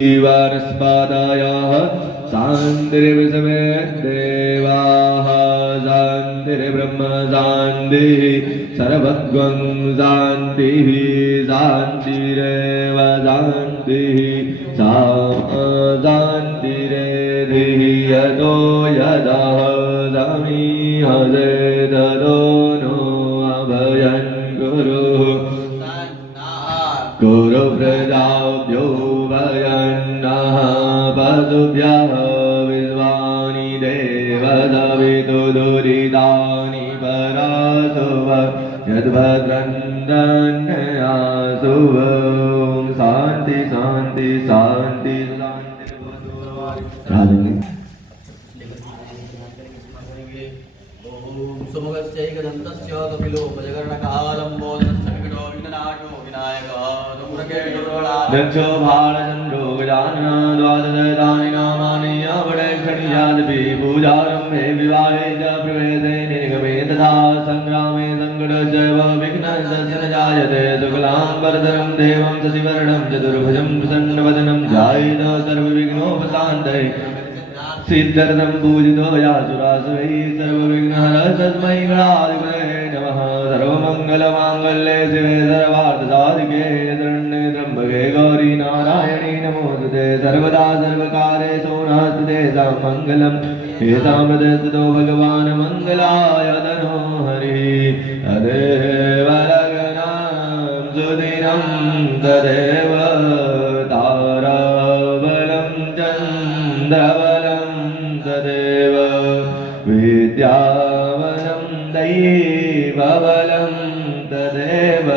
वारस्पादायाः शान्तिर्विषमे देवाः शान्तिर्ब्रह्म शान्तिः सर्वत्वं शान्तिः शान्तिरेव शान्तिः शान्तिरेधिः यतो यदः समीहते ततो नो अभयं कुरु प्रजाभ्यो भयन्नः पशुभ्यः विश्वानि देवदवितु दुरितानि परासुव यद्भद्रन्दन्यासुव शान्ति शान्ति शान्ति शान्ति। सुमुखस्यैकदन्तस्य कपिलोपजगर्णकालम्बोदरस्य विकटो विघ्ननाशो विनायकः दक्षो भालचन्द्रो गजानन द्वादशदानि नामानि आवडक्षणीयादपि पूजारम्भे विवाहे च प्रवेशे निर्गमे तथा सङ्ग्रामे सङ्कटश्चैव विघ्नस्य न जायते शुक्लाम्बरधरं देवं शशिवर्णं चतुर्भुजं प्रसन्नवदनं ध्यायेत् सर्वविघ्नोपशान्तये सिद्धर्थं पूजितो यासुरासुरैः सर्वविघ्नहरः तस्मै गणाधिपतये नमः। सर्वमङ्गलमाङ्गल्ये शिवे सर्वार्थसाधिके शरण्ये त्र्यम्बके गौरी नारायणी नमोस्तुते सर्वदा सर्वकारेषु नास्ति मङ्गलं येषां हृदयस्थितो भगवान् मङ्गलाय तनो हरिः तदेव लग्नं सुदिनं तदेव ताराबलं चन्द्रबलं तदेव विद्याबलं दैवबलं तदेव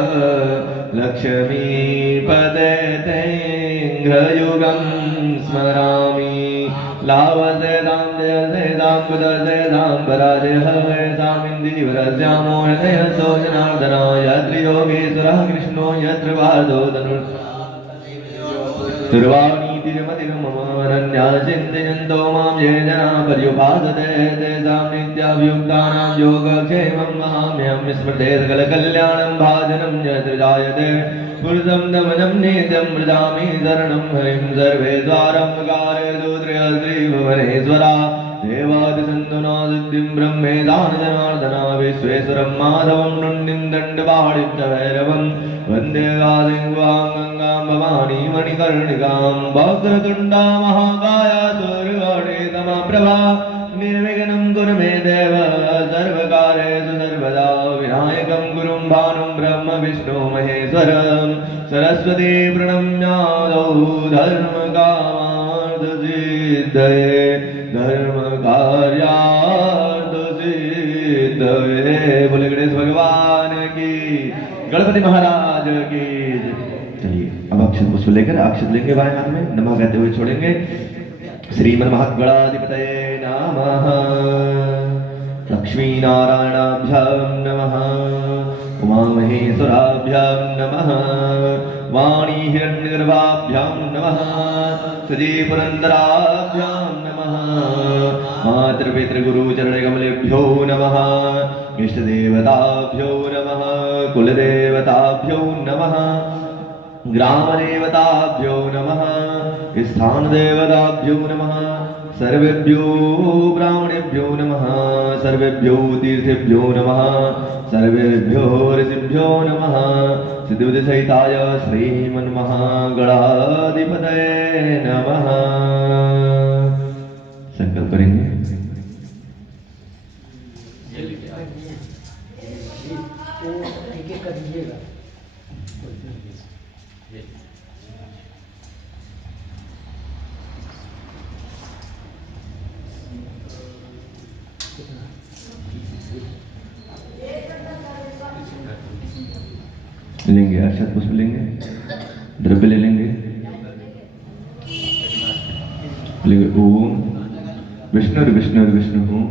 लक्ष्मीपदे तेङ्घयुगं स्मरामि लाभसेदां जयसेदां बुधसेदां पराजयहवेशामिन्दीवरस्यामोहनयसो जनार्दना यत्र योगेश्वरः कृष्णो यत्र पार्थो धनुर्वाणीतिरमतिरमरण्याचिन्तयन्तो मां ये जनाः पर्युपासते तेषां नित्याभियुक्तानां योगक्षेमं वहाम्यहं स्मृते सकलकल्याणं भाजनं यत्र जायते पुरुषं दमनं नित्यं व्रजामि शरणं हरिं सर्वे द्वारम्भकारेषु त्र्यस्त्रीभुवनेश्वरा देवादिसन्तुना सिद्धिं ब्रह्मेदान जनार्दना विश्वेश्वरं माधवं नृण्डिं दण्डपाणिं च भैरवं वन्दे गादिङ्गां गङ्गां भवानी मणिकर्णिकां वक्रतुण्डा महाकाया सूर्यकोटिसमप्रभा निर्विघ्नं कुरु मे देव सर्वकारेषु सर्वदा विनायकं गुरुं भानुं ब्रह्म विष्णु महेश्वरं सरस्वती प्रणम्यादौ धर्मकामार्थसिद्धये धर्मकार्यार्थसिद्धये। बोले गणेश भगवान की, गणपति महाराज की। चलिए अब अक्षत पुष्प लेकर अक्षत लेंगे बाएं हाथ में, नमः कहते हुए छोड़ेंगे। श्रीमन्महागणाधिपतये नमः। लक्ष्मीनारायणाभ्यां नमः। उमामहेश्वराभ्यां नमः। वाणी हिरण्यगर्भाभ्यां नमः। सजीपुरन्दराभ्यां नमः। मातृपितृगुरुचरणकमलेभ्यो नमः। इष्टदेवताभ्यो नमः। कुलदेवताभ्यो नमः। ग्रामदेवताभ्यो नमः। स्थानदेवताभ्यो नमः। सर्वेभ्यो ब्राह्मणेभ्यो नमः। सर्वेभ्यो तीर्थेभ्यो नमः। सर्वेभ्यो ऋषिभ्यो नमः। सिद्धिबुद्धिसहिताय श्रीमन्महागणाधिपतये नमः। संकल्प करेंगे। लेंगे अक्षत पुष्प लेंगे, द्रव्य ले लेंगे। ओम विष्णु विष्णु विष्णु हूँ।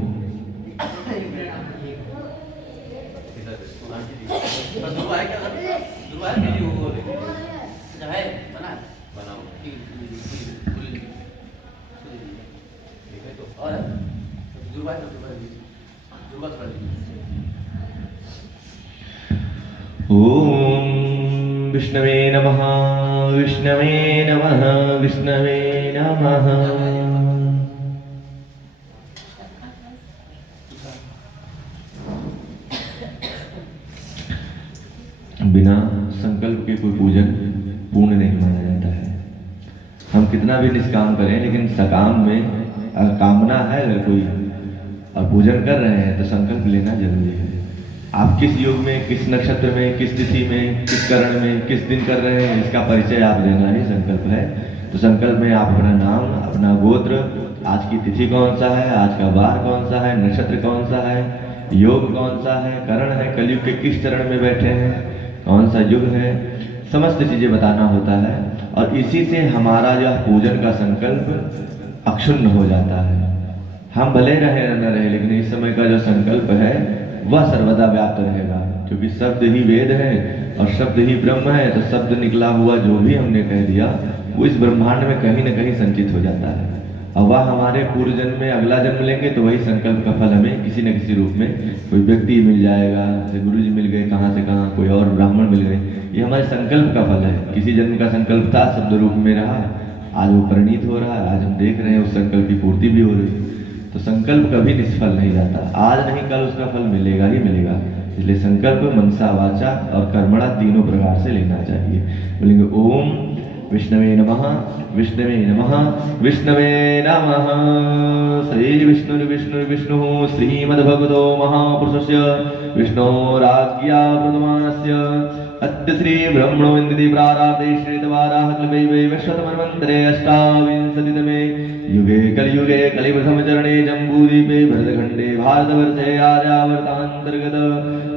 ओम विष्णवे नमः विष्णवे नमः विष्णवे नमः। बिना संकल्प के कोई पूजन पूर्ण नहीं माना जाता है। हम कितना भी निष्काम करें, लेकिन सकाम में कामना है अगर कोई और पूजन कर रहे हैं तो संकल्प लेना जरूरी है। आप किस योग में, किस नक्षत्र में, किस तिथि में, किस करण में, किस दिन कर रहे हैं, इसका परिचय आप देना ही संकल्प है। तो संकल्प में आप अपना नाम, अपना गोत्र, आज की तिथि कौन सा है, आज का वार कौन सा है, नक्षत्र कौन सा है, योग कौन सा है, करण है, कलयुग के किस चरण में बैठे हैं, कौन सा युग है, समस्त चीजें बताना होता है। और इसी से हमारा यह पूजन का संकल्प अक्षुण्ण हो जाता है। हम भले रहे न रहे, लेकिन इस समय का जो संकल्प है वह सर्वदा व्याप्त रहेगा, क्योंकि शब्द ही वेद है और शब्द ही ब्रह्म है। तो शब्द निकला हुआ जो भी हमने कह दिया वो इस ब्रह्मांड में कहीं न कहीं संचित हो जाता है। और वह हमारे पूर्व जन्म में, अगला जन्म लेंगे तो वही संकल्प का फल हमें किसी न किसी रूप में कोई व्यक्ति मिल जाएगा, जैसे गुरु जी मिल गए कहाँ से कहाँ, कोई और ब्राह्मण मिल गए। ये हमारे संकल्प का फल है। किसी जन्म का संकल्प था, शब्द रूप में रहा, आज वो परिणीत हो रहा है, आज हम देख रहे हैं उस संकल्प की पूर्ति भी हो रही है। तो संकल्प कभी निष्फल नहीं जाता, आज नहीं कल उसका फल मिलेगा ही मिलेगा। इसलिए संकल्प मनसा, वाचा और कर्मणा तीनों प्रकार से लेना चाहिए। बोलेंगे ओम विष्णवे नमः विष्णवे नमः विष्णवे नमः। श्री विष्णु विष्णु विष्णु श्रीमद्भगवतो महापुरुषस्य विष्णोराज्ञा प्रदमानस्य अद्य श्री ब्रह्मणो इंद्रिय प्राराब्धे श्रेतवाराह कल्पे वैश्वतमन्वन्तरे अष्टाविंशतितमे युगे कलियुगे कलिप्रथम चरणे जम्बूद्वीपे भरतखंडे भारतवर्षे आर्यावर्तांतर्गत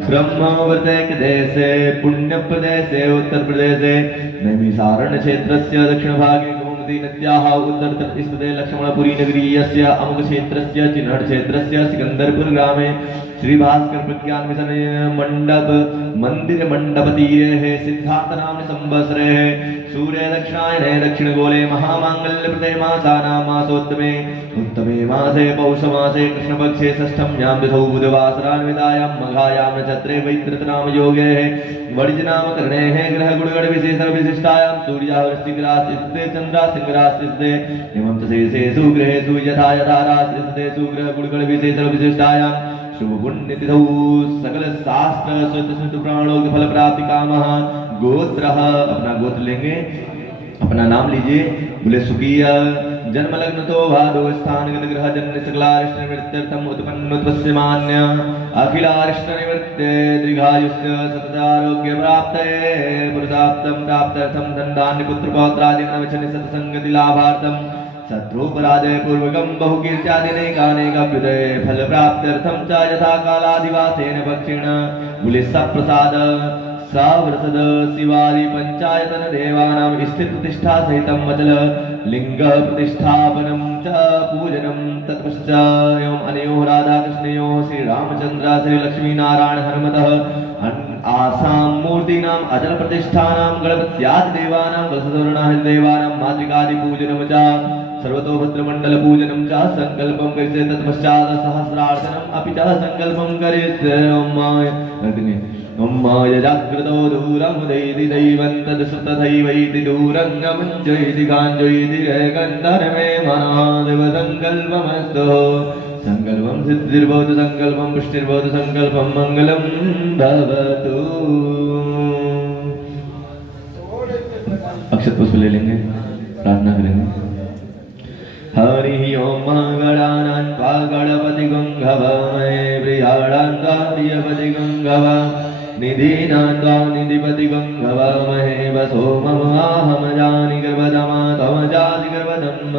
ब्रह्मवर्ते देशे पुण्यप्रदेशे उत्तर प्रदेशे नैमिषारण्य क्षेत्रस्य दक्षिणभागे गोमती नद्याः उत्तरतटे लक्ष्मणपुरी नगरीयस्य अमुक क्षेत्रस्य चिन्हट क्षेत्रस्य सिकंदरपुर ग्रामे श्री भास्कर प्रज्ञान मिशन मंडप मंदिर मंडप तीरे सिद्धार्थ नाम संवत्सरे सूर्य दक्षिणायने दक्षिण गोले महामांगल्य प्रदे मासानां मासोत्तमे उत्तमे मासे पौष मासे कृष्ण पक्षे षष्ठम्यां तिथौ बुधवासरान्वितायां मघायां नक्षत्रे वैत्रत नाम योगे वर्ज नाम करणे ग्रह गुणगण विशेष विशिष्टायां सूर्या वृश्चिक राशिस्ते चंद्रा सिंह राशिस्ते एवं तशेषेषु ग्रहेषु यथा यथा राशिस्तेषु ग्रह गुणगण विशेष विशिष्टायां शुभ पुण्य तिथौ सकल शास्त्र स्मृति प्राणों के फल प्राप्ति कामः गोत्र। अपना गोत्र लेंगे, अपना नाम लीजिए। बोले सुखीय जन्म लग्न तो भादो स्थान गत ग्रह जन्म सकलारिष्ट निवृत्त्यर्थम उत्पन्न उत्पस्य मान्य अखिलारिष्ट निवृत्ते दीर्घायुष्य सततारोग्य प्राप्ते पुरुषाप्तम प्राप्त्यर्थम धनधान्य पुत्र पौत्रादि नवचन सत्संगति लाभार्थम शत्रुपराजय पूर्वकं बहुकीर्त्यादिनेकानेकाभ्युदय फल प्राप्त्यर्थं च यथा कालादिवासेन पक्षिण बोले सप्रसाद सावरसद शिवादि पंचायतन देवानां स्थित प्रतिष्ठा सहितं वचल लिंग प्रतिष्ठापनं च पूजनं तत्पश्चात् एवं अनयोः राधा कृष्णयोः श्री रामचंद्र श्री लक्ष्मी नारायण हनुमतः आसां मूर्तीनां अचल प्रतिष्ठानां गणपत्यादि देवानां कलशधरणाः देवानां मातृकादि पूजनं च सर्वतोभद्र मंडल पूजनं च संकल्पं करिष्ये तत्पश्चात् सहस्रार्चनम् अपि च संकल्पं करिष्ये। ओम माय जाग्रतो दूरं उदैति दैवं तदसुतथैवैति दूरं गमञ्जयति गाञ्जयति गन्धर्वे मनादेव संकल्पमस्तु। संकल्पं सिद्धिर्भवतु संकल्पं पुष्टिर्भवतु संकल्पं मंगलं भवतु। अक्षत पुष्प ले लेंगे, प्रार्थना करेंगे। हरि ओम गणानां त्वा गणपति गंगवमहे प्रियाणां त्वा प्रियपति गंगव निधीनां त्वा निधिपति गंगवमहे वसो मम आहम जानि गर्भधमा तव जाति गर्भधम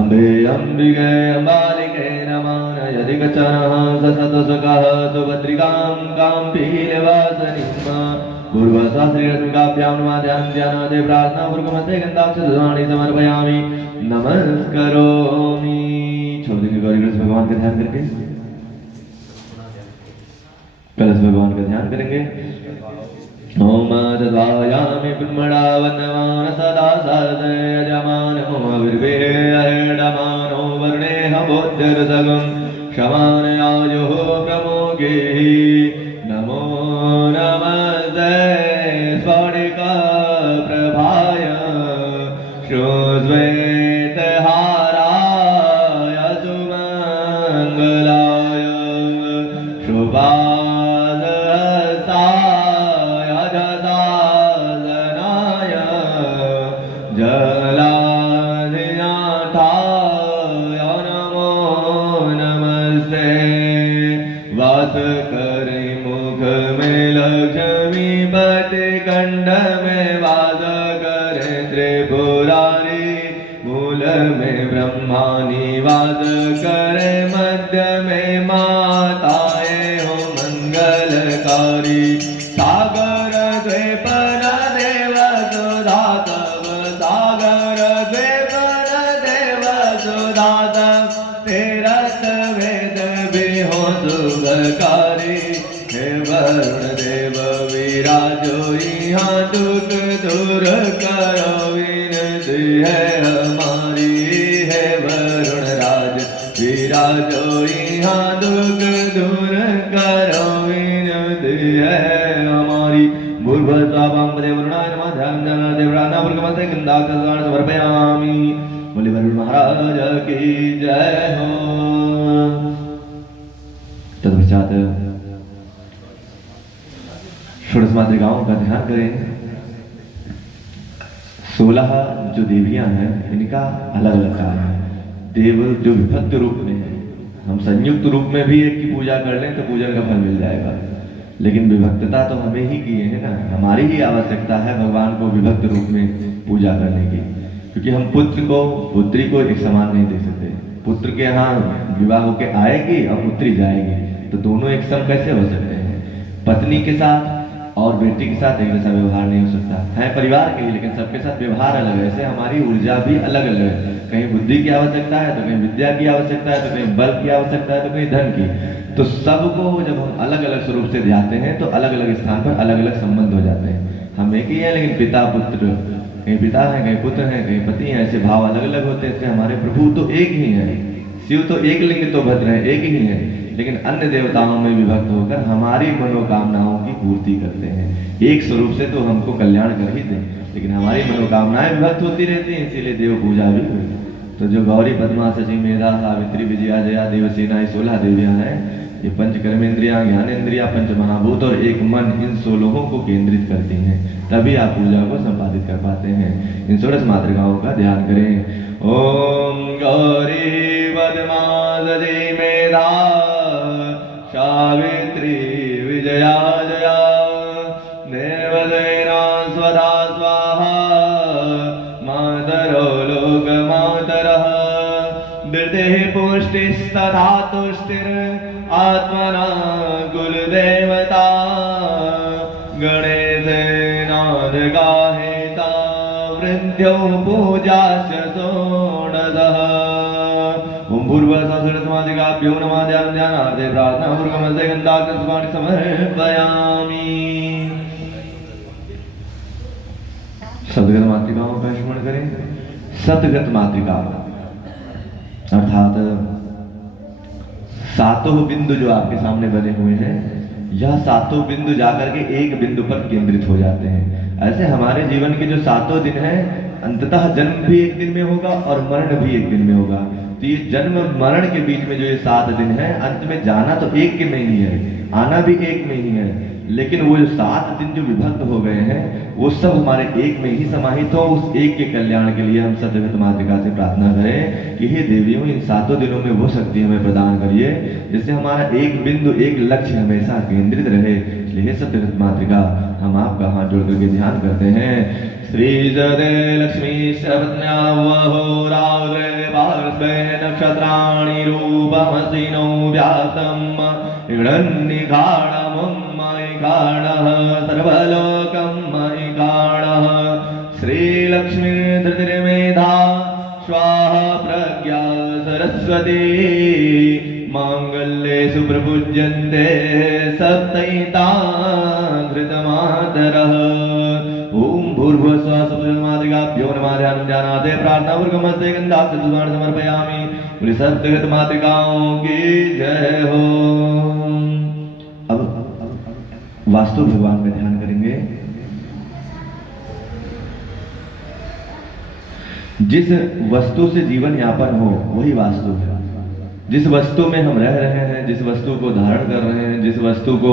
अम्बे अम्बिके अम्बालिके नमः यदि कचनः ससतसुखः सुभद्रिकां कां पीलवासनिम् पूर्वशास्त्रीरश्मिकाभ्यां ध्यानं ध्यानादे प्रार्थना पूर्वमते गन्धाक्षतधूमानि समर्पयामि नमस्करोमि। छोड़ देंगे गौरी गणेश भगवान का ध्यान करके, कलश भगवान का ध्यान करेंगे। ओम दद्वायामि ब्रह्मणा वन्दमान सदा सदयजमानो अविर्वेहडमानो वर्णेह बोध्यरसगं क्षमानयायुः प्रमोगे नमो नमस्ते स्फटिका प्रभाय हेतहाराय सुमङ्गलाय शुभाहस्ताय जदासनाय जलाधिनाथाय नमो नमस्ते। वास करे मुख में लक्ष्मीपति, कंठ में वास करे त्रिपुरारी, मूल में ब्रह्मा निवास करे, मध्य में माताए हो मंगलकारी। सागर द्वीपन देव सुधा तव, सागर द्वीपन देव सुधा तव, तीरथ वेद भी हो शुभकारी। हे वरुण देव विराजो यहाँ, दुख दूर करो विनती है हमारी। हे वरुण राज विराजो यहाँ, दुख दूर करो विनती है हमारी। भूर्भुवस्वां देवरुणाय नमः। ध्यानं ध्यानं देवरानामृगमस्ते गन्धाक्षरं समर्पयामि। बोले वरुण महाराज की जय हो। तत्पश्चात षोडश मातृकाओं का ध्यान करें। 16 जो देवियां हैं इनका अलग अलग काम है। देव जो विभक्त रूप में है, हम संयुक्त रूप में भी एक की पूजा कर लें तो पूजन का फल मिल जाएगा, लेकिन विभक्तता तो हमें ही किए है ना। हमारी ही आवश्यकता है भगवान को विभक्त रूप में पूजा करने की, क्योंकि हम पुत्र को पुत्री को एक समान नहीं देख सकते। पुत्र के यहाँ विवाह होके आएगी और पुत्री जाएगी, तो दोनों एक सम कैसे हो सकते हैं। पत्नी के साथ और बेटी के साथ एक जैसा व्यवहार नहीं हो सकता है, परिवार के ही, लेकिन सबके साथ व्यवहार अलग है। ऐसे हमारी ऊर्जा भी अलग अलग है। कहीं बुद्धि की आवश्यकता है तो कहीं विद्या की आवश्यकता है, तो कहीं बल की आवश्यकता है, तो कहीं धन की। तो सबको जब हम अलग अलग स्वरूप से ध्याते हैं तो अलग अलग स्थान पर अलग अलग संबंध हो जाते हैं। हम एक ही हैं, लेकिन पिता पुत्र, कहीं पिता है, कहीं पुत्र है, कहीं पति है, ऐसे भाव अलग अलग होते हैं। हमारे प्रभु तो एक ही है, शिव तो एक लिंग तो भद्र है, एक ही है, लेकिन अन्य देवताओं में विभक्त होकर हमारी मनोकामनाओं की पूर्ति करते हैं। एक स्वरूप से तो हमको कल्याण कर ही दें, लेकिन हमारी मनोकामनाएं विभक्त होती रहती हैं, इसीलिए देव पूजा भी हुई। तो जो गौरी, पद्मा, शची, मेधा, सावित्री, विजया, जया, देवसेना, 16 देवियां हैं, ये पंच कर्मेंद्रियां, ज्ञानेंद्रियां, पंच महाभूत और एक मन, इन 16 को केंद्रित करती हैं, तभी आप पूजा को संपादित कर पाते हैं। इन 16 मातृकाओं का ध्यान करें। ओम गौरी पद्मा शची मेधा सावित्री विजया जया देवसेना स्वधा स्वाहा मातरो लोकमातरः वृद्धिः पुष्टिस्तथा तुष्टिर् आत्मना कुलदेवता गणेशेनादगाहेता वृद्ध्यो पूजास्य षोडशः। ओम भूर्भुवस्सुरसमाधिकाभ्यो नमः। ध्यानं ध्यानार्थे प्रार्थनापूर्वकमस्य गन्धाक्षरपुष्पाणि समर्पयामि। सतगत मातृकाओं का स्मरण करें। सतगत मातृका अर्थात सातों बिंदु जो आपके सामने बने हुए हैं, यह सातों बिंदु जाकर के एक बिंदु पर केंद्रित हो जाते हैं। ऐसे हमारे जीवन के जो सातों दिन हैं, अंततः जन्म भी एक दिन में होगा और मरण भी एक दिन में होगा। तो ये जन्म मरण के बीच में जो ये 7 दिन है, अंत में जाना तो एक के में ही है, आना भी एक में ही है, लेकिन वो जो 7 दिन जो विभक्त हो गए हैं, वो सब हमारे एक में ही समाहित हो। उस एक के कल्याण के लिए हम सतगत मातृका से प्रार्थना करें कि हे देवियों, इन 7 दिनों में वो शक्ति हमें प्रदान करिए जिससे हमारा एक बिंदु, एक लक्ष्य हमेशा केंद्रित रहे। इसलिए हे सतगत मातृका, हम आपका हाथ जोड़ करके ध्यान करते हैं। श्री जदे लक्ष्मी सर्वज्ञावहोराग्रे पार्श्वे नक्षत्राणि रूपमसिनो व्यासम् इडन्निघाणमं मयिघाणः सर्वलोकं मयिघाणः। श्रीलक्ष्मी धृतिर्मेधा स्वाहा प्रज्ञा सरस्वती मांगल्ये सुप्रपूज्यन्ते सप्तैताधृतमातरः। ओम भूर्भुवस्सुः सुप्रमातृकाभ्यो नमः। ध्यानं ध्यानार्थे प्रार्थनापूर्वकमस्य गन्धाक्षरपुष्पाणि समर्पयामि। बोले सप्तगत मातृकाओं की जय हो। अब वास्तु भगवान का ध्यान करेंगे। जिस वस्तु से जीवन यापन हो वही वास्तु है। जिस वस्तु में हम रह रहे हैं, जिस वस्तु को धारण कर रहे हैं, जिस वस्तु को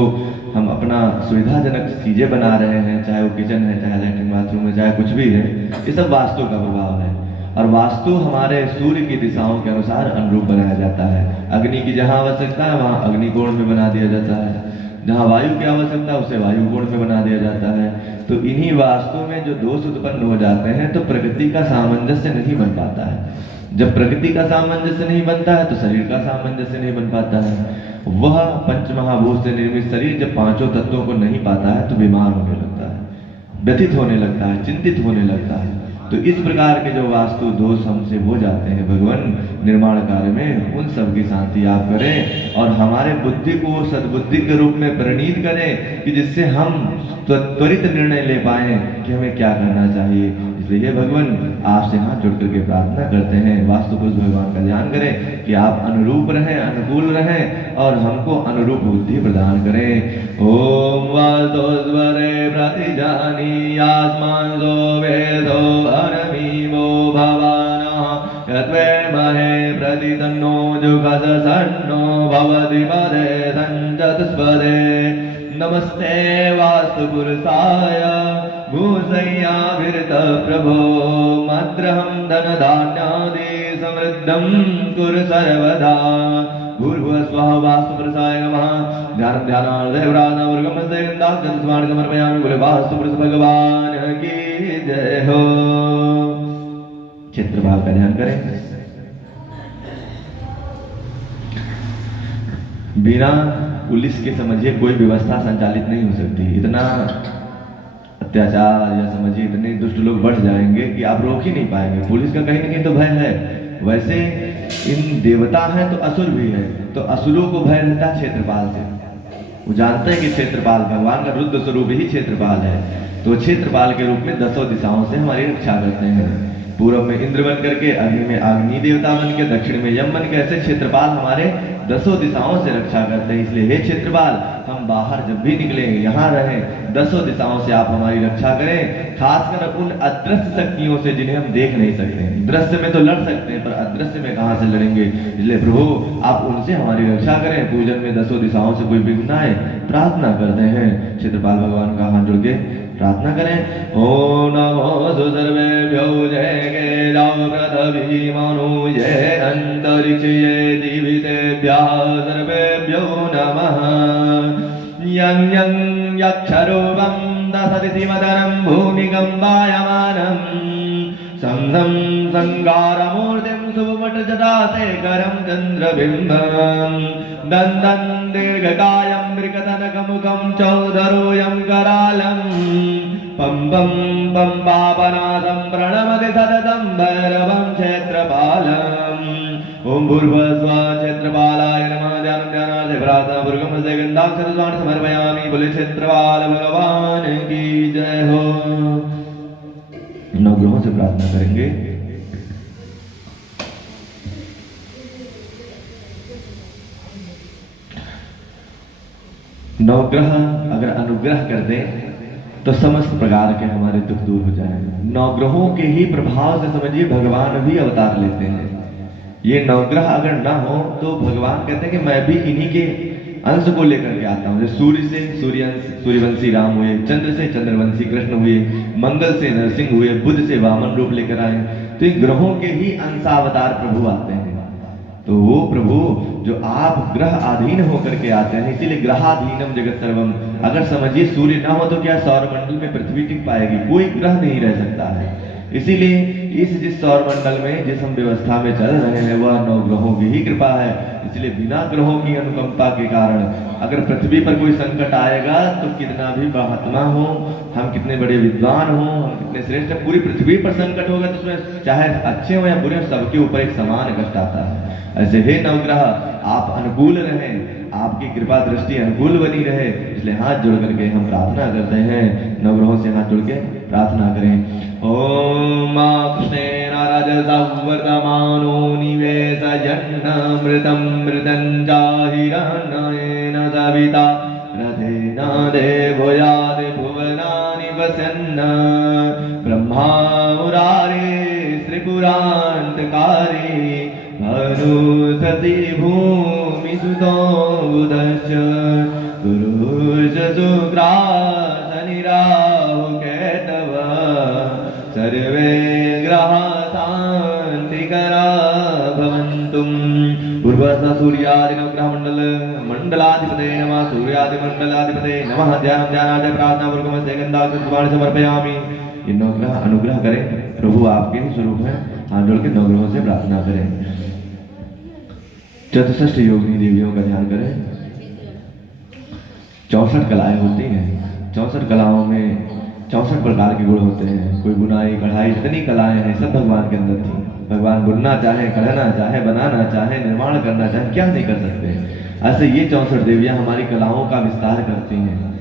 हम अपना सुविधाजनक चीजें बना रहे हैं, चाहे वो किचन है, चाहे लैट्रिन बाथरूम है, चाहे कुछ भी है, ये सब वास्तु का प्रभाव है। और वास्तु हमारे सूर्य की दिशाओं के अनुसार अनुरूप बनाया जाता है। अग्नि की जहाँ आवश्यकता है वहाँ अग्नि कोण में बना दिया जाता है, जहाँ वायु की आवश्यकता है उसे वायु कोण में बना दिया जाता है। तो इन्हीं वास्तु में जो दोष उत्पन्न हो जाते हैं तो प्रकृति का सामंजस्य नहीं बन पाता है। जब प्रकृति का सामंजस्य नहीं बनता है तो शरीर का सामंजस्य नहीं बन पाता है। वह पंचमहाभूत से निर्मित शरीर जब पांचों तत्वों को नहीं पाता है तो बीमार होने लगता है, व्यथित होने लगता है, चिंतित होने लगता है। तो इस प्रकार के जो वास्तु दोष हमसे हो जाते हैं भगवान निर्माण कार्य में, उन सब की शांति आप करें और हमारे बुद्धि को सद्बुद्धि के रूप में परिणीत करें कि जिससे हम त्वरित निर्णय ले पाएं कि हमें क्या करना चाहिए। इसलिए भगवान आपसे हाथ जोड़ करके प्रार्थना करते हैं, वास्तु पुरुष भगवान का ध्यान करें कि आप अनुरूप रहें, अनुकूल रहें और हमको अनुरूप बुद्धि प्रदान करें। ओम वास्तुस्वरे प्रतिजानी आस्मांसो वेदो अनमीवो भवाना यत्वे महे प्रतितन्नो जुगसन्नो भवति पदे संचतस्पदे। नमस्ते वास्तु पुरुषाय भूषय्याभिरत प्रभो मद्रहं धनधान्यादि समृद्धं कुरु सर्वदा। भूर्भुवस्वः वास्तु पुरुषाय नमः। ध्यानं ध्यानार्धेवराधनावर्गमस्ते समर्पयामि। बोले वास्तु पुरुष भगवान की जय हो। क्षेत्रभाव का ध्यान करें। बिना पुलिस के समझिए कोई व्यवस्था संचालित नहीं हो सकती। इतना अत्याचार या समझिए इतने दुष्ट लोग बढ़ जाएंगे कि आप रोक ही नहीं पाएंगे। पुलिस का कहीं ना कहीं तो भय है। वैसे इन देवता हैं तो असुर भी है, तो असुरों को भय रहता है क्षेत्रपाल से। वो जानते हैं कि क्षेत्रपाल भगवान का रुद्र स्वरूप ही क्षेत्रपाल है, तो क्षेत्रपाल के रूप में 10 दिशाओं से हमारी रक्षा करते हैं। पूर्व में इंद्र बन करके, अग्नि में अग्नि देवता बन के, दक्षिण में यम बन के, ऐसे क्षेत्रपाल हमारे 10 दिशाओं से रक्षा करते हैं। इसलिए हे क्षेत्रपाल, हम बाहर जब भी निकलें यहाँ रहें, 10 दिशाओं से आप हमारी रक्षा करें। खासकर उन अदृश्य शक्तियों से जिन्हें हम देख नहीं सकते। दृश्य में तो लड़ सकते हैं पर अदृश्य में कहाँ से लड़ेंगे। इसलिए प्रभु आप उनसे हमारी रक्षा करें। पूजन में 10 दिशाओं से कोई विघ्न आए, प्रार्थना करते हैं। क्षेत्रपाल भगवान का हाथ जोड़ के प्रार्थना करें। ओम नमो सर्वेभ्यो जय केदाव पृथ्वी जय अंतरिक्ष जय जीवितेभ्यः सर्वेभ्यो नमः। यं यं यक्षरूपं दशदिशिवदनं भूमिगम्बायमानं सं सं संगारमूर्तिं शुभमठजटाशेखरं चन्द्रबिम्बं दन्तं दीर्घकायं मृगतनकमुखं चौधरोऽयं करालं पं पं पं पापनाथं प्रणमति सततं भैरवं क्षेत्रपालम्। ओम भूर्भुवस्वः क्षेत्रपालाय नमः। ध्यानं ध्यानार्थे प्रार्थना पूर्वकमस्ते गन्धाक्षरस्वान् समर्पयामि। बोले क्षेत्रपाल भगवान की जय हो। 9 ग्रहों से प्रार्थना करेंगे। नवग्रह अगर अनुग्रह कर दें तो समस्त प्रकार के हमारे दुख दूर हो जाएंगे। नवग्रहों के ही प्रभाव से समझिए भगवान भी अवतार लेते हैं। ये नवग्रह अगर ना हो तो भगवान कहते हैं कि मैं भी इन्हीं के अंश को लेकर के आता हूँ। जैसे सूर्य से सूर्यवंशी राम हुए, चंद्र से चंद्रवंशी कृष्ण हुए, मंगल से नरसिंह हुए, बुध से वामन रूप लेकर आए। तो इन ग्रहों के ही अंशावतार प्रभु आते हैं। तो वो प्रभु जो आप ग्रह अधीन होकर के आते हैं, इसीलिए ग्रहाधीनम जगत सर्वम। अगर समझिए सूर्य ना हो तो क्या सौरमंडल में पृथ्वी टिक पाएगी? कोई ग्रह नहीं रह सकता है। इसीलिए जिस सौरमंडल में जिस हम व्यवस्था में चल रहे हैं वह 9 ग्रहों की ही कृपा है। इसलिए बिना ग्रहों की अनुकंपा के कारण अगर पृथ्वी पर कोई संकट आएगा तो कितना भी महात्मा हो, हम कितने बड़े विद्वान हो, हम कितने श्रेष्ठ, पूरी पृथ्वी पर संकट होगा तो उसमें चाहे अच्छे हो या बुरे, सबके ऊपर एक समान कष्ट आता है। ऐसे हे नवग्रह आप अनुकूल रहें, आपकी कृपा दृष्टि अनुकूल बनी रहे। इसलिए हाथ जोड़ करके हम प्रार्थना करते हैं। नवग्रहों से हाथ जोड़ के प्रार्थना करें। ओम कृष्णेन रजसवर्धमानो निवेशयन्नमृतं मृदञ्जाहिरण्येन सविता रथेन देवो याति भुवनानि वसन् ब्रह्मा मुरारे त्रिपुरान्तकारो चक्रकारी भानु सती भूमि सुतो बुधश्च गुरुश्च शुक्राशनि राहु केतवः सर्वे ग्रहाः शान्तिकरा भवन्तु। पूर्वस्थ सूर्यादिनवग्रह मंडलाधिपते नमः। सूर्यादिमंडलाधिपते नमः। ध्यान ध्यानार्थ प्रार्थना पूर्वक गंधाक्षर समर्पयामि। ये नवग्रह अनुग्रह करें, प्रभु आपके ही स्वरूप हैं। हाथ जोड़ के नवग्रहों से प्रार्थना करें। चतुष्ट योगिनी देवियों का ध्यान करें। 64 कलाएं होती हैं। 64 कलाओं में 64 प्रकार के गुण होते हैं। कोई बुनाई कढ़ाई जितनी कलाएं हैं सब भगवान के अंदर थी। भगवान बुनना चाहे, कढ़ना चाहे, बनाना चाहे, निर्माण करना चाहे, क्या नहीं कर सकते। ऐसे ये 64 देवियां हमारी कलाओं का विस्तार करती हैं।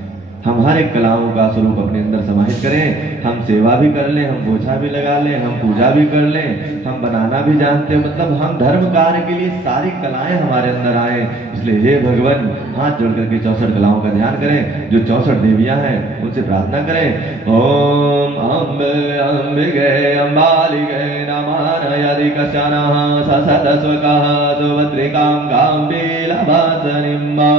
हम हर एक कलाओं का स्वरूप अपने अंदर समाहित करें। हम सेवा भी कर लें, हम बोझा भी लगा लें, हम पूजा भी कर लें, हम बनाना भी जानते हैं, मतलब हम धर्म कार्य के लिए सारी कलाएं हमारे अंदर आए। इसलिए हे भगवान, हाथ जोड़ करके 64 कलाओं का ध्यान करें। जो 64 देवियां हैं उनसे प्रार्थना करें। ओम अम्बे अंबिके अम्बालिके नमः यदि कश्चन ससतस्वकः सुभद्रिकां गाम्भीरवासनिम्बा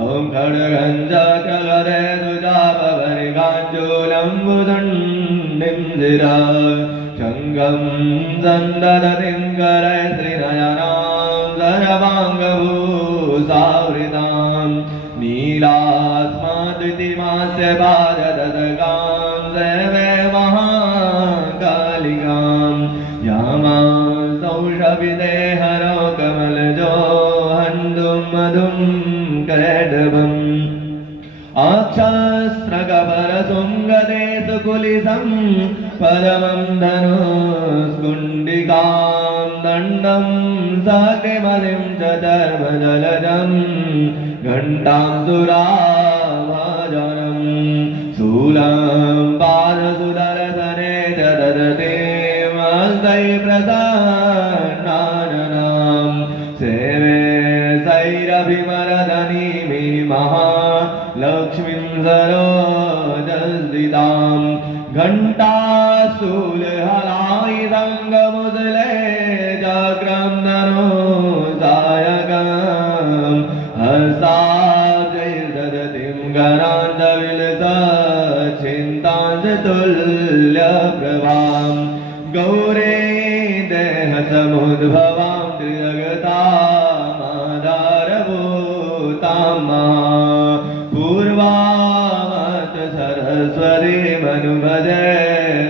ओम खड्गञ्जक्रगदे दुजापवनिकाञ्चूलम्बुदण्डिं शिरा शङ्खं सन्ददतिं करैः श्रीनयनां सर्वाङ्गभूषावृतां नीलास्माद्वितिमास्य पाददशकां सेवे महाकालिकां यामां सौषभिदे हरौ कमलजो हन्दुं मधुं कैडभम् अक्षस्त्रगपरशृङ्गदे सुकुलितं परमं धनुष्कुण्डिकां दण्डं सकृमदिं च धर्मजलजं घण्टां सुराभाजनं शूलं पादसुदर्शने च ददतीमस्तै प्रसन्नाननां सेवे सैरभिमरदनीमि महालक्ष्मीं सरोजस्थितां घण्टाशूलहलायुधङ्गमुदले चक्रं धनुषायकं हस्ताब्जैर्दधतीं गणाञ्जविलसच्छिन्तां च तुल्यप्रभां गौरे देहसमुद्भवां पूर्वामत सरस्वती मनुभजे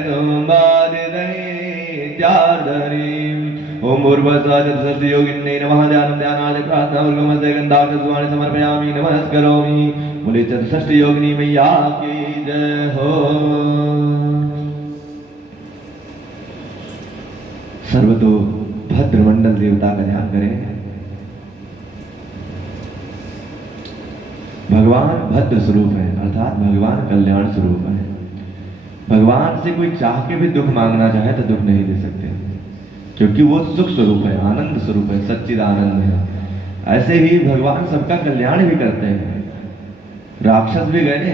तुम्बादिदैत्यार्धरीम्। ओम पूर्वस्वाचतुर्थ योगिन्यै नमः। ध्यानं ध्यानाय प्रार्थना पूर्वकमस्य गन्धाक्षरपुष्पाणि समर्पयामि। नमस्करोमि। बोले चतुष्ट योगिनी मैया की जय हो। सर्वतो भद्र मंडल देवता का ध्यान करें। भगवान भद्र स्वरूप है, अर्थात भगवान कल्याण स्वरूप है। भगवान से कोई चाह के भी दुख मांगना चाहे तो दुख नहीं दे सकते, क्योंकि वो सुख स्वरूप है, आनंद स्वरूप है, सच्चिदानंद है। ऐसे ही भगवान सबका कल्याण भी करते हैं। राक्षस भी गए,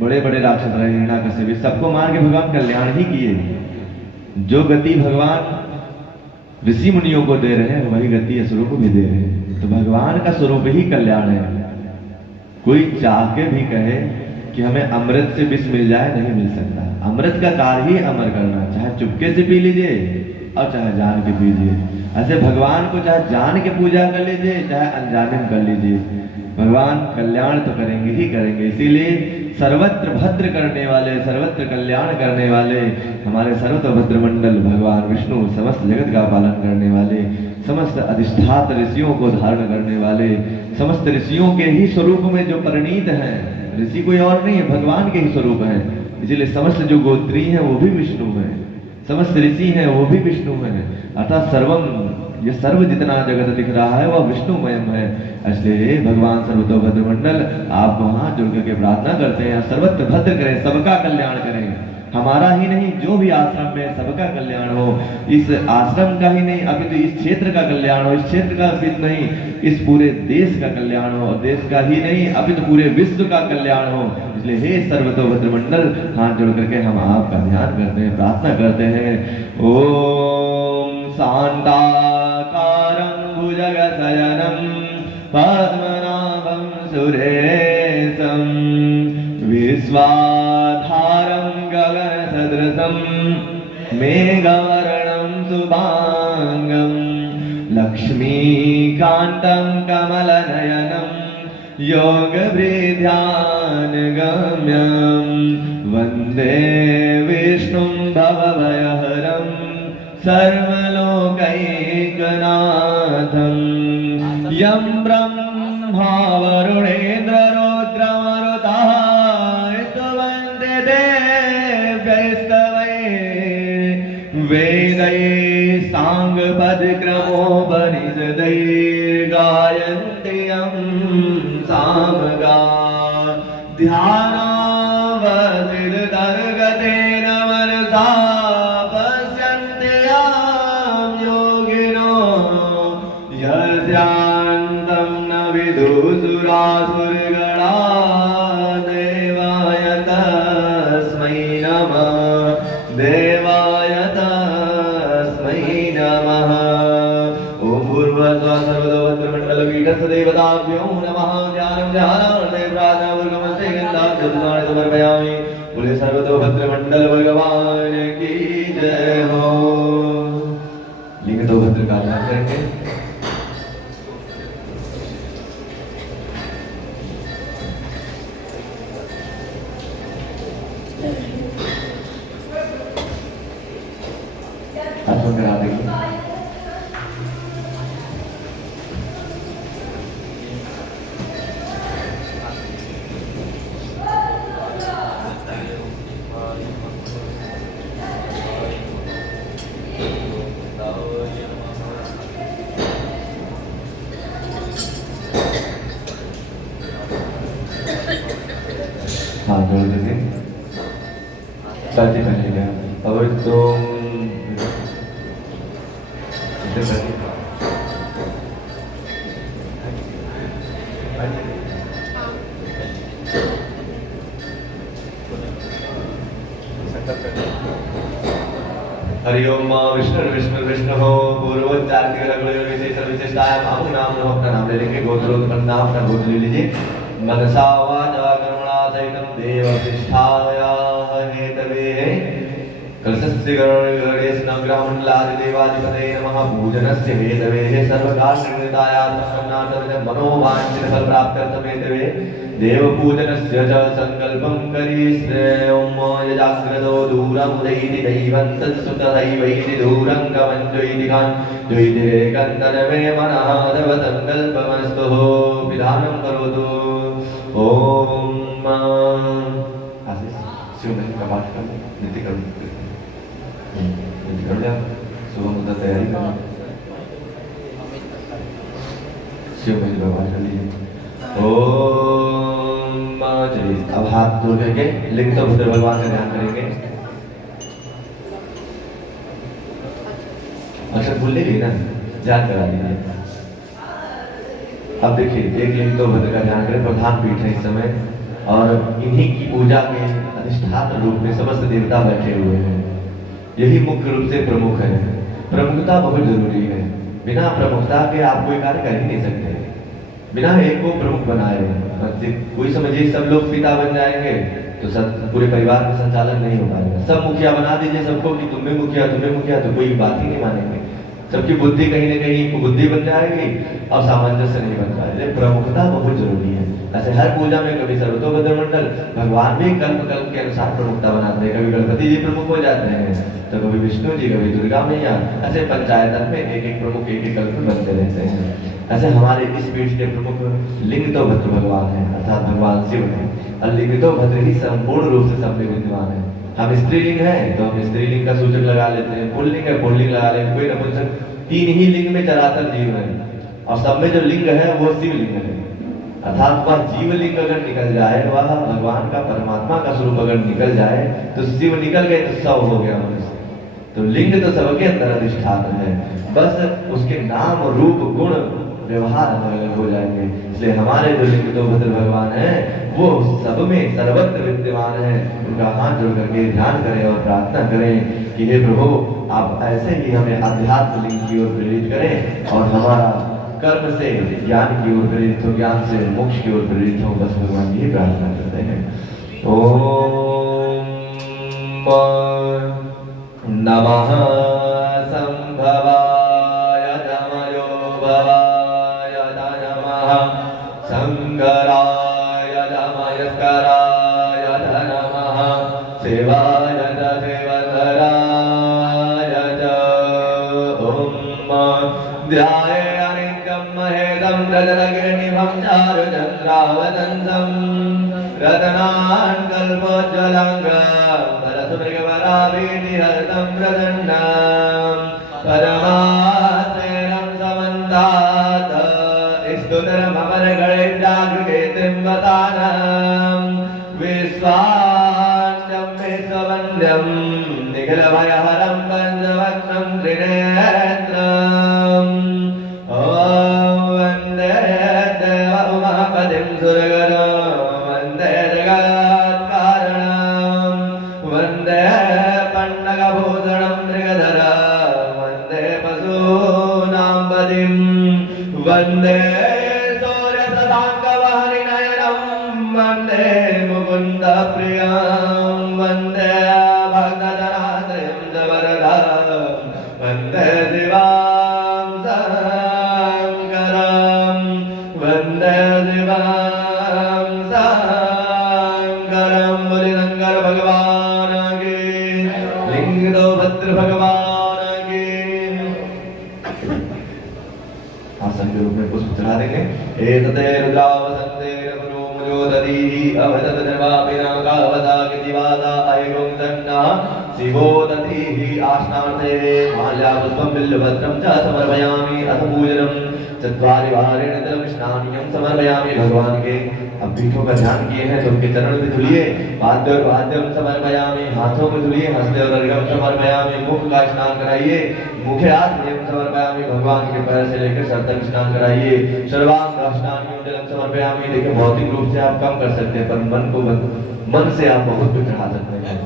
बड़े बड़े राक्षस रहे, हिरण्याकश्यप, सबको मार के भगवान कल्याण ही किए। जो गति भगवान ऋषि मुनियों को दे रहे हैं वही गति असुरों को भी दे रहे हैं। तो भगवान का स्वरूप ही कल्याण है। कोई चाह के भी कहे कि हमें अमृत से विष मिल जाए, नहीं मिल सकता। अमृत का कार्य ही अमर करना, चाहे चुपके से पी लीजिए और चाहे जान के पीजिए। ऐसे भगवान को चाहे जान के पूजा कर लीजिए, चाहे अनजाने में कर लीजिए, भगवान कल्याण तो करेंगे ही करेंगे। इसीलिए सर्वत्र भद्र करने वाले, सर्वत्र कल्याण करने वाले हमारे सर्वतोभद्र मंडल भगवान विष्णु, समस्त जगत का पालन करने वाले, समस्त अधिष्ठात ऋषियों को धारण करने वाले, समस्त ऋषियों के ही स्वरूप में जो परिणीत हैं, ऋषि कोई और नहीं है, भगवान के ही स्वरूप हैं। इसलिए समस्त जो गोत्री हैं वो भी विष्णु हैं, समस्त ऋषि हैं वो भी विष्णु हैं। अर्थात सर्वम, ये सर्व जितना जगत दिख रहा है वह विष्णुमयम है। इसलिए भगवान सर्वतोभद्र मंडल आपको हाथ जोड़ करके प्रार्थना करते हैं, सर्वत्र भद्र करें, सबका कल्याण करें। हमारा ही नहीं, जो भी आश्रम में सबका कल्याण हो। इस आश्रम का ही नहीं, अभी तो इस क्षेत्र का कल्याण हो, इस क्षेत्र का भी नहीं, इस पूरे देश का कल्याण हो, और देश का ही नहीं, अभी तो पूरे विश्व का कल्याण हो। इसलिए हे सर्वतोभद्र मंडल, हाथ जोड़ करके हम आपका ध्यान करते हैं, प्रार्थना करते हैं। ओम शान्ताकारं भुजगशयनं पद्मनाभं सुरेशं विश्वाधारं गगनसदृशं मेघवर्णं शुभांगं लक्ष्मीकान्तं कमलनयनं योगवृद्ध्यानगम्यं वन्दे विष्णुं भवभयहरं सर्वलोकैकनाथं यं ब्रह्मा वरुणेन्द्ररुद्रमरुतः स्तुवन्ते देव्यैस्तवैः वेदैः साङ्गपदक्रमोपनिषदैर्गायन्ति यं सामगा ध्यानावसिततर्गतेन मनसा पश्यन्ति यं योगिनो यस्यान्तं न विदुषुरासुरगणा देवाय तस्मै नमः देवाय तस्मै नमः ॐ भूर्भुवस्सुवः सर्वतो भद्रमण्डलपीठस्थदेवताभ्यो नमः ध्यानं ध्यानार्थे प्रार्थनापूर्वकमस्ते गन्धाक्षतुर्वाणि समर्पयामि बोले सर्वतो भद्रमण्डल भगवान की जय हो। लिंग तो भद्र का ध्यान करेंगे। हाथों में आ देंगे। हाँ जोड़ देंगे। साथी पहले क्या और तो हरि ओम विष्णु विष्णु विष्णु हो पूर्वोच्चार के विशेष विशेषताय नाम नाम अपना नाम ले लेंगे गोत्रोत्पन्न नाम अपना गोत्र ले लीजिए मनसा वाचा कर्मणा सहितं देवप्रतिष्ठाय हेतवे कलशस्य गणेश नग्रहमण्डलादिदेवाधिपतये नमः पूजनस्य हेतवे सर्वकार्यनिरताय सम्पन्नार्थं मनोवाञ्छितफलप्राप्त्यर्थं हेतवे देवपूजनस्य च संकल्पं करिष्ये ओम यजाग्रतो दूरमुदैति दैवं तत्सुतदैवैति दूरं गमञ्जयति काञ्जयति रेकन्तनमे मनः देवसङ्कल्पमस्तु विधानं करोतु ओम आशीष शिव का पाठ कर नीति कर सुबह मुद्दा तैयारी करना शिव का पाठ कर लीजिए ओम चलिए अब हाथ जोड़ करके लिंग तो भद्र भगवान का ध्यान करेंगे। अच्छा भूल लेगी ना ध्यान करा दीजिए। अब देखिए एक लिंग तो भद्र का ध्यान करें प्रधान पीठ है इस समय और इन्हीं की पूजा के अधिष्ठात्र रूप में समस्त देवता बैठे हुए हैं। यही मुख्य रूप से प्रमुख है। प्रमुखता बहुत जरूरी है। बिना प्रमुखता के आप कोई कार्य कर ही नहीं सकते। बिना एक को प्रमुख बनाए कोई समझिए सब लोग पिता बन जाएंगे तो सब पूरे परिवार का संचालन नहीं हो पाएगा। सब मुखिया बना दीजिए सबको कि तुम्हें मुखिया तो कोई बात ही नहीं मानेंगे। सबकी बुद्धि कहीं ना कहीं बुद्धि बन जाएगी और सामंजस्य नहीं बन पाएगा। प्रमुखता बहुत जरूरी है। ऐसे हर पूजा में कभी सर्वतोभद्र मंडल भगवान भी कल्प कल्प के अनुसार प्रमुखता बनाते हैं। कभी गणपति जी प्रमुख हो जाते हैं तो कभी विष्णु जी कभी दुर्गा मैया ऐसे पंचायतन में एक एक प्रमुख एक एक कल्प बनते रहते हैं। ऐसे हमारे इस पीठ के प्रमुख लिंग तो भद्र भगवान है अर्थात भगवान शिव है और लिंग तो भद्र ही संपूर्ण रूप से सब में विद्यमान है। हम स्त्रीलिंग है तो हम स्त्रीलिंग का सूचक लगा लेते हैं। पुल्लिंग है पुल्लिंग लगा लेते हैं। कोई नपुंसक तीन ही लिंग में चराचर जीव है और सब में जो लिंग है वो शिवलिंग है अर्थात वह जीवलिंग अगर निकल जाए वह भगवान का परमात्मा का स्वरूप अगर निकल जाए तो शिव निकल गए तो सब हो गया मनुष्य। तो लिंग तो सबके अंदर अधिष्ठान है बस उसके नाम रूप गुण व्यवहार अलग अलग हो जाएंगे। इसलिए हमारे जो लिंग तो भद्र भगवान है वो सब में सर्वत्र विद्यमान है। उनका हाथ जोड़ करके ध्यान करें और प्रार्थना करें कि हे प्रभु आप ऐसे ही हमें अध्यात्म लिंग की ओर प्रेरित करें और हमारा कर्म से ज्ञान की ओर प्रेरित हो, ज्ञान से मोक्ष की ओर प्रेरित हो। बस भगवान की प्रार्थना करते हैं। ओम नमः संभवाय नमयो भवाय नमः शंकराय नमस्काराय नमः शिवाय शिवधराय च। ओम ध्यायेऽनित्यं महेदं रजतगिरिनिभं चारुचन्द्रावतंसं रत्नाकल्पोज्ज्वलाङ्गं परशुमृगवराभीतिहरतं प्रसन्नं परमात्मेनं समन्तात् स्तुतिरमरगणेशाग्रगीतिं वदानं विश्वान्यं विश्ववन्द्यं निखिलभयहरं पञ्चवक्त्रं त्रिनेत्रम् वन्दे देवउमापतिं सुरगणं वन्दे जगत्कारणं वन्दे पन्नगभूषणं मृगधरं वन्दे पशूनां पतिं वन्दे सूर्यशशाङ्कवहनिनयनं वन्दे मुकुन्दप्रियं वन्दे भक्तजनाश्रयं च वरदं वन्दे शिवां शङ्करं वन्दे शिवां शङ्करं। बोले शंकर भगवान की, लिंगदो भद्र भगवान की। आसन के रूप में पुष्प चढ़ा देंगे। एतते रुद्रावसन्ते रघुरोमयोदधीः अवदत सर्वाभिनाकावता कितिवाता ऐगुं तन्नः शिवो दधीः। आसनार्थे माल्यापुष्पं बिल्वपत्रं च समर्पयामि। अथ पूजनं चत्वारि वारेण जलं स्नानियं समर्पयामि। भगवान के अब पीठों का ध्यान किए हैं तो उनके चरण में धुलिए। पाद्य और वाद्यम समर्पयामि, हाथों में धुलिए। हस्ते और अर्घ्यम समर्पयामि, मुख का स्नान कराइए। मुखेयात् समर्पयामि, भगवान के पैर से लेकर सर तक स्नान कराइए। सर्वांग स्नानियं जलम समर्पयामि। देखिए भौतिक रूप से आप कम कर सकते हैं, पर मन से आप बहुत कुछ चढ़ा सकते हैं।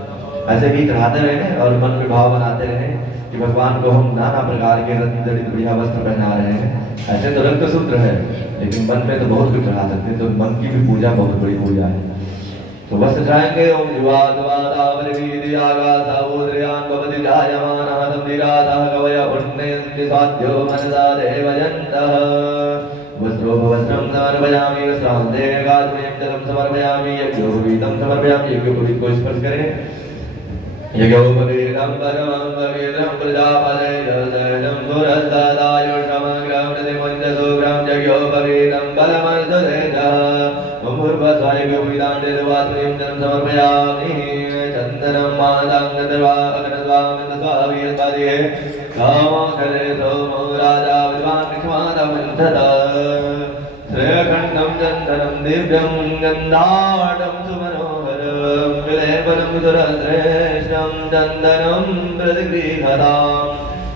ऐसे भी चढ़ाते रहें और मन में भाव बनाते रहें कि भगवान को हम नाना प्रकार के रत्न जड़ित बढ़िया वस्त्र पहना रहे हैं। ऐसे तो रक्त सूत्र है, लेकिन मन में तो बहुत कुछ चढ़ा सकते हैं। तो मन की भी पूजा बहुत बड़ी पूजा है। तो वस्त्र चढ़ाएंगे। ओम जीवादवादावरिवीर्यागासावोद्रयान् भवति जायमानः तम्निरातः कवयः पुण्यन्ति स्वाद्यो मनसा देवयन्तः। वस्त्रोपवस्त्रं समर्पयामि, वस्त्रान्ते गात्रेण जलं समर्पयामि। यज्ञोपवीतं समर्पयामि। यज्ञोपवीत को स्पर्श करें। यज्ञोपवीतं परमं पवित्रं प्रजापतये जयं सुरस्तदायुषमग्रं प्रतिमुञ्चसूत्रं यज्ञोपवीतं परमस्तु तेजः। ओम भूर्भुवस्वायज्ञोपवीतां देवात्मनीं जलं समर्पयामि। चन्दनं मातां चन्द्रवाहकनस्वामिन्दस्वावीरस्वादिहे कामकरे सोमो राजा विद्वान् कृष्णमादमन्थत। श्रेयखण्डं चन्दनं दिव्यं गन्धाढं सुमनोहरं विलेपनं सुरश्रेष्ठं चन्दनं प्रतिगृह्णाताम्।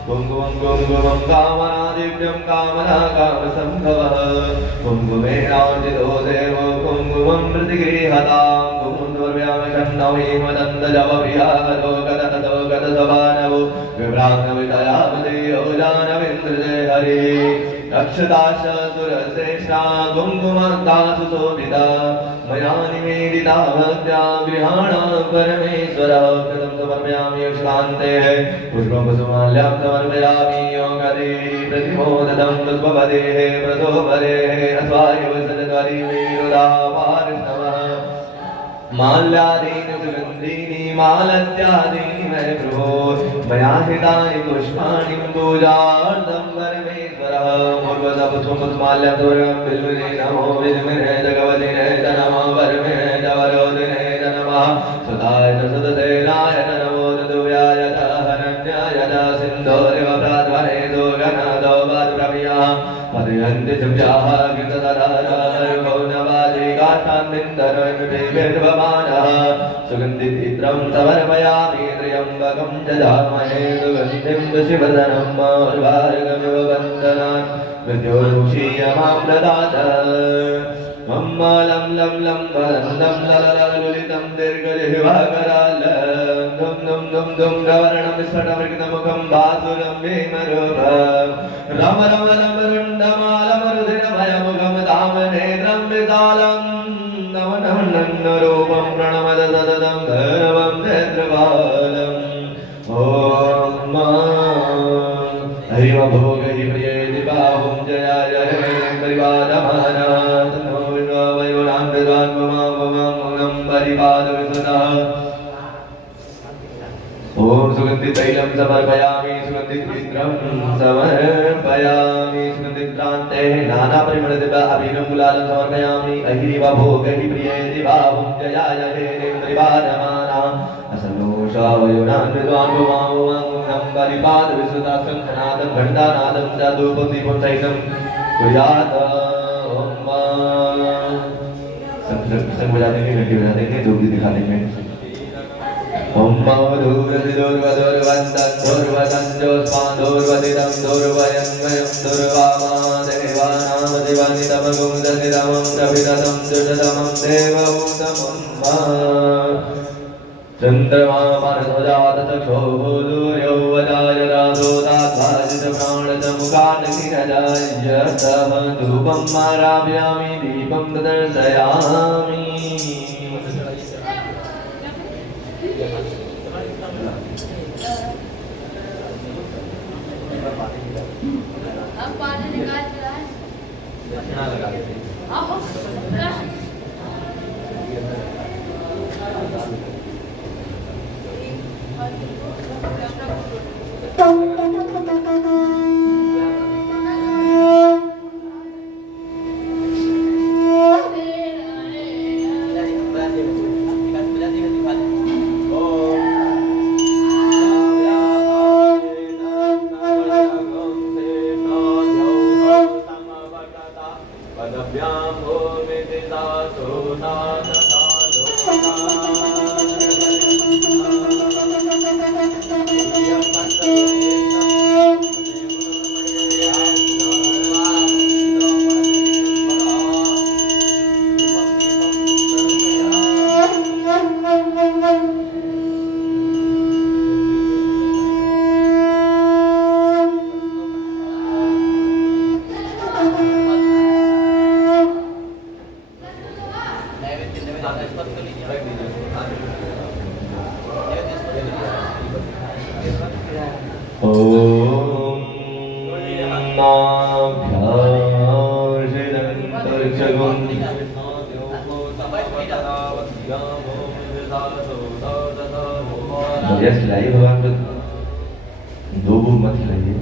कुङ्कुमं कुङ्कुमं कामनादिव्यं कामना कामसम्भवः। कुङ्कुमेनार्जितो देवो कुङ्कुमं प्रतिगृह्णाताम्। कुङ्कुमं समर्पयामि खण्डं हेमदन्तजपप्रियाहतो गतहतो गतसभानवो विभ्राम्यवितयामदेयो जानविन्द्रजय हरे। रक्षताश सुरश्रेष्ठा कुङ्कुमन्तासु शोभिता मया निवेदिता भक्त्या गृहाणां परमेश्वरः। कृतं समर्पयामि अक्षतान्ते पुष्पकुसुमाल्यां समर्पयामि। योगदेहि प्रतिमोदनं पुष्पपदेः प्रसोपदेः अस्वायुवसजगरि वीरुदापारिष्णवः। माल्यादीनि सुगन्धीनि मालत्यादीनि मे प्रभो मया हितानि पुष्पाणि पूजार्थं परमेश्वरः। मूर्वसपुष्पकुसुमाल्यां तोरणं बिल्वने नमो विद्महे जगवतिने च नमो वरमे च वरोधिने च नमः। सुताय च सुतसेनाय च नमो दुदुव्याय च हरण्याय च सिन्धोरिव प्राध्वने दुर्गनादो वाद्प्रमियः पदयन्ति दिव्याः कृततराः नवादिकात् कान्तिन्दनोन्देवेर्भमानः सुगन्धितीत्रं समर्पयामि त्र्यम्बकं जजामहे सुगन्धिं सुशिवदनं उर्वारुकमिव वन्दनान् मृत्योर्मुक्षीयमां ददात मम लं लं लं वरन्दं लललललितं दीर्घजिह्वाकरालं धुं धुं धुं धुं गवर्णं स्फटमृगमुखं बासुरं भीमरूपं रम रम रम रुण्डमालमरुधिरमयमुखं धामनेत्रं विशालं नव नव नन्नरूपं प्रणमद सततं धर्मं नेत्रबालम् ॐ हरि भोग हि प्रिये दिवाहुं जयाय हे परिवादमानः तन्नो विश्ववयोनां विद्वान् पुमां परिपादविसुतः ॐ सुगन्धितैलं समर्पयामि सुगन्धितीत्रं समर्पयामि सुगन्धिक्रान्ते नानापरिमलदिव्य अभिनवगुलालं समर्पयामि अहिरिव भोग हि प्रिये दिवाहुं जयाय हे परिवादमानः असन्नोषावयोनां विद्वान् पुमां परिपादविसुतः शङ्खनादं घण्टानादं च धूपं दीपं सहितं कुर्यात् संग बजा देंगे घंटी बजा देंगे धूप भी दिखा देंगे ओम मधुरधिदुर्वदुर्वन्दोर्वदञ्जोस्मान्दोर्वदिदं दुर्वयङ्गयं दुर्वामादेवानां दिवानितमगुं दधितमं प्रभिदतं जुषतमं देवभूतमं चन्द्रमा मनध्वजातचक्षोभूर्यो वदायराधोदाद्भाजितप्राणचमुखान्निरजायतः धूपं आरापयामि दीपं प्रदर्शयामि अब पानी निकाल रहा है दक्षिणा लगा देते यस लाइए भगवान को दो भूख मत खिलाइए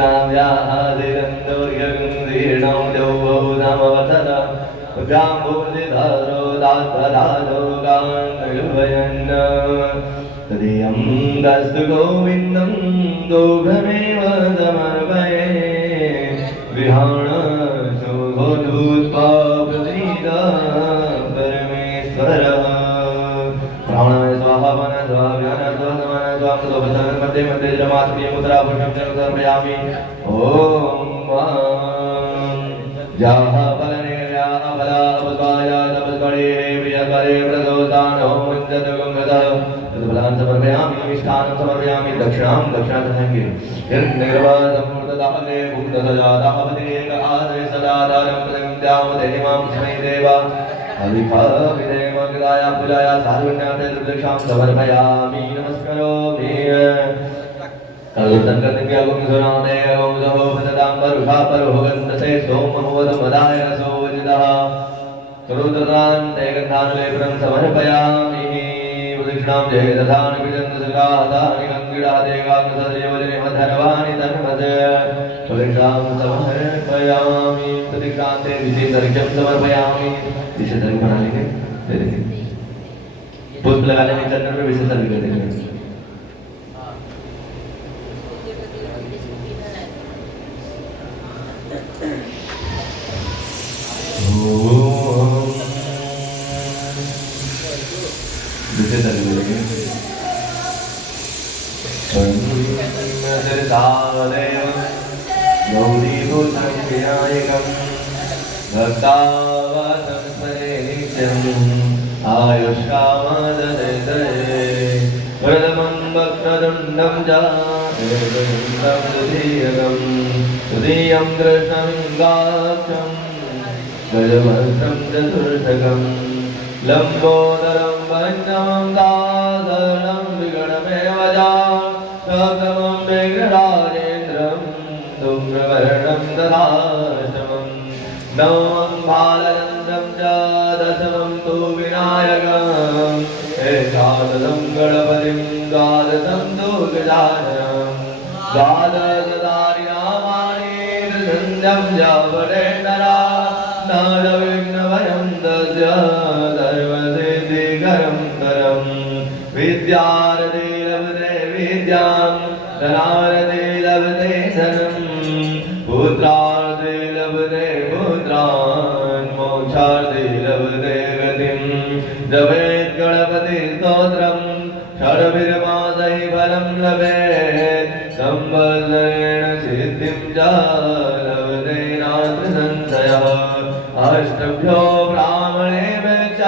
नाम यादिरंदोर्यगुंदीर्णं देवो नामवतरा जाम्बुलिधारो दातरालो गानगवयन् तदीयं दस्तु गोविन्दं दोघमेव समर्पये विहाण शुभोदूत्पापसीदा परमेश्वरः प्राणाय स्वाहा मन स्वाहा ज्ञान स्वाहा मन स्वाहा सुभद्र मध्ये मध्ये जमात्रिय मुद्रा पुष्पं च समर्पयामि ॐ जाहा फलनेर्या फला पुष्पाया तपस्परे प्रियकरे प्रदोषान् मुञ्चत गंगतः तत्फलान् समर्पयामि मिष्टान्नं समर्पयामि दक्षिणां दक्षिणादहेंगे निर्वादमूर्तदाहने भूतसजादाहवते एक आदरे सदाधारं प्रतिमद्यां देहिमां स्मै देवा अभिभाविदेव कृताया पूजाया साधुन्याते दुर्दक्षां समर्पयामि नमस्करोमि कल्पतंगतिव्यगुं सुनादे ओं जहो पतदां परुषा परुभगन्तसे सोमहोदमदाय सोवजितः करोददान् तेगन्धानुलेपनं समर्पयामि प्रदक्षिणां जयदधान विजन्तसुरादानि गङ्गिडादे गाङ्गसदयोजने मधर्वाणि तन्मद प्रदक्षिणां समर्पयामि प्रदक्षिणान्ते विशेषर्घ्यं समर्पयामि विशेषर्घ्य बना लेंगे दे देंगे पुष्प लगा लेंगे चंदन में विशेषर्घ्य कर देंगे Oh देवं गौरीभूतं विनायकं भक्तावासं स्मरे नित्यम् आयुष्कामददे प्रथमं वक्रतुण्डं च तृतीयं कृष्णलिङ्गाक्षं गजवस्त्रं चतुर्थकं लम्बोदरं वन्यं दादरं विगणमेव च सप्तमं मेघराजेन्द्रं धूम्रवर्णं तथाष्टमं नवमं बालचन्द्रं च दशमं तु विनायकम् एकादशं गणपतिं द्वादशं तु गजाननं द्वादशधारि नामानि त्रिसन्ध्यं च वरेण्यरा नवविघ्नभयं तस्य सर्वसिद्धिकरं तरं विद्यारते लभते विद्यां धनारते लभते धनं पुत्रार्थे लभते पुत्रान् मोक्षार्थे लभते गतिं जपेत् गणपति स्तोत्रं षड्भिर्मासैः फलं लभेत् संवत्सरेण सिद्धिं च लभते नात्र संशयः अष्टभ्यो ब्राह्मणेभ्यः च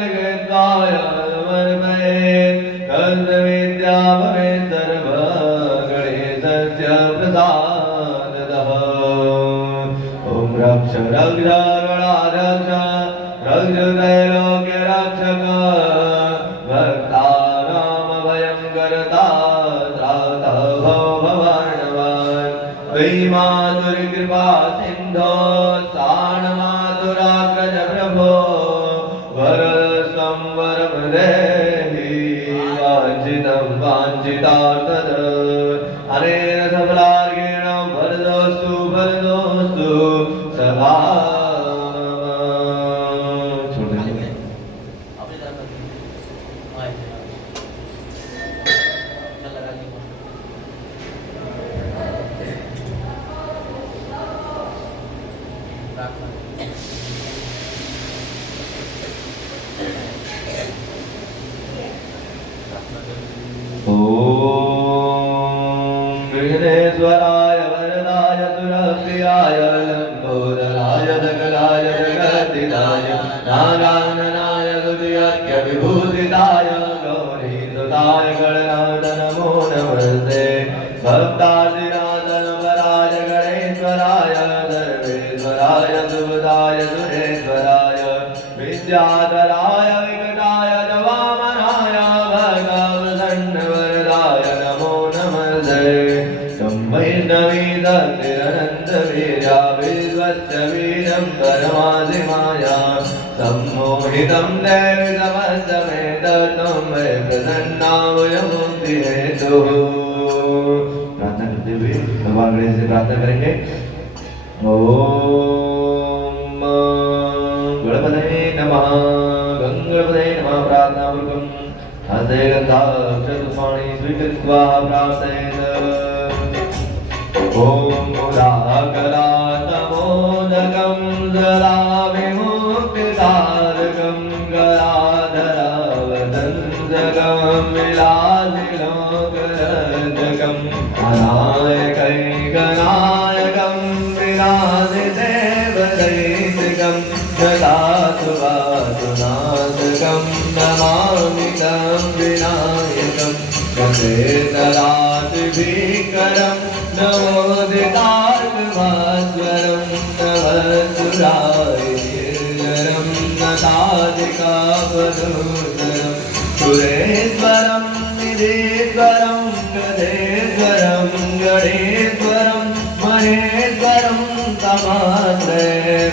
लिखित्वाय समर्पयेत् कल्पविद्या भवेत् सर्वगणेशस्य प्रसादतः ॐ रक्ष रक्ष गणाध्यक्ष रक्ष त्रैलोक्यरक्षक भक्तानामभयं करता त्राता भवार्णवान् त्वयि मातुर्कृपा सिन्धो स्थानमातुराग्रज प्रभो वरदस्तं वरं देहि वाञ्छितं वाञ्छितार्थद अनेन सफलार्गेण वरदोस्तु वरदोस्तु सदा विघ्नेश्वराय वरदाय सुरप्रियाय लम्बोदराय सकलाय जगद्दिदाय नागाननाय दुर्यज्ञ विभूषिताय गौरीसुताय गणनाथ नमो नमस्ते भक्तादिनाथनपराय गणेश्वराय सर्वेश्वराय सुभदाय सुरेश्वराय विद्याधराय विकटाय च वामनाय भगवदन्नवरदाय नमो नमस्ते वैष्णवीदन्तिरनन्तवीर्या विश्वस्य वीरं परमाधिमाया सम्मोहितं देवि समस्तमेतत्त्वं मे प्रसन्नावयमुक्तिहेतुः। प्रार्थना करते हुए भगवान गणेश से प्रार्थना करेंगे। ओम गणपतये नमः गंगणपतये नमः। प्रार्थना पूर्वकं हस्ते गन्धाक्षरपुष्पाणि स्वीकृत्वा प्रार्थयेत्। ॐ मुदाकरातमोदकं सदा विमुक्तिसाधकं गराधरावतंसकं विलासिलोकरञ्जकं अनायकैकनायकं विलासिदेवदैतिकं ददातुवातुनाशकं नमामि तं विनायकं गजेतरातिभीकरं नमोदितात्मास्वरं नवसुरायिर्जरं नतादिकापदोदरं सुरेश्वरं निधीश्वरं गधेश्वरं गणेश्वरं महेश्वरं तमात्रे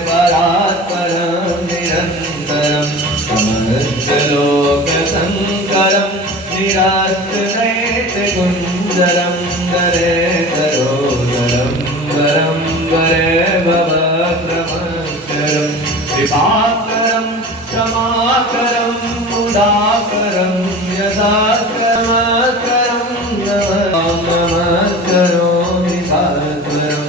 परात्परं निरन्तरं समस्तलोकशङ्करं निराश्रयेतकुञ्जरं दरे करोदरं वरं वरे भवप्रमकरं कृपाकरं क्षमाकरं मुदाकरं यथाकरमकरं नमस्करोमि भास्वरं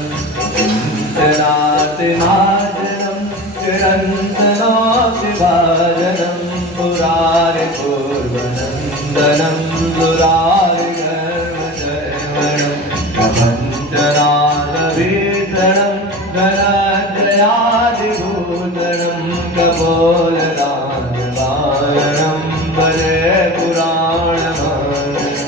जनार्दभीषणं गणत्रयादिभूषणं कपोलनाथवारणं वरे पुराणमानम्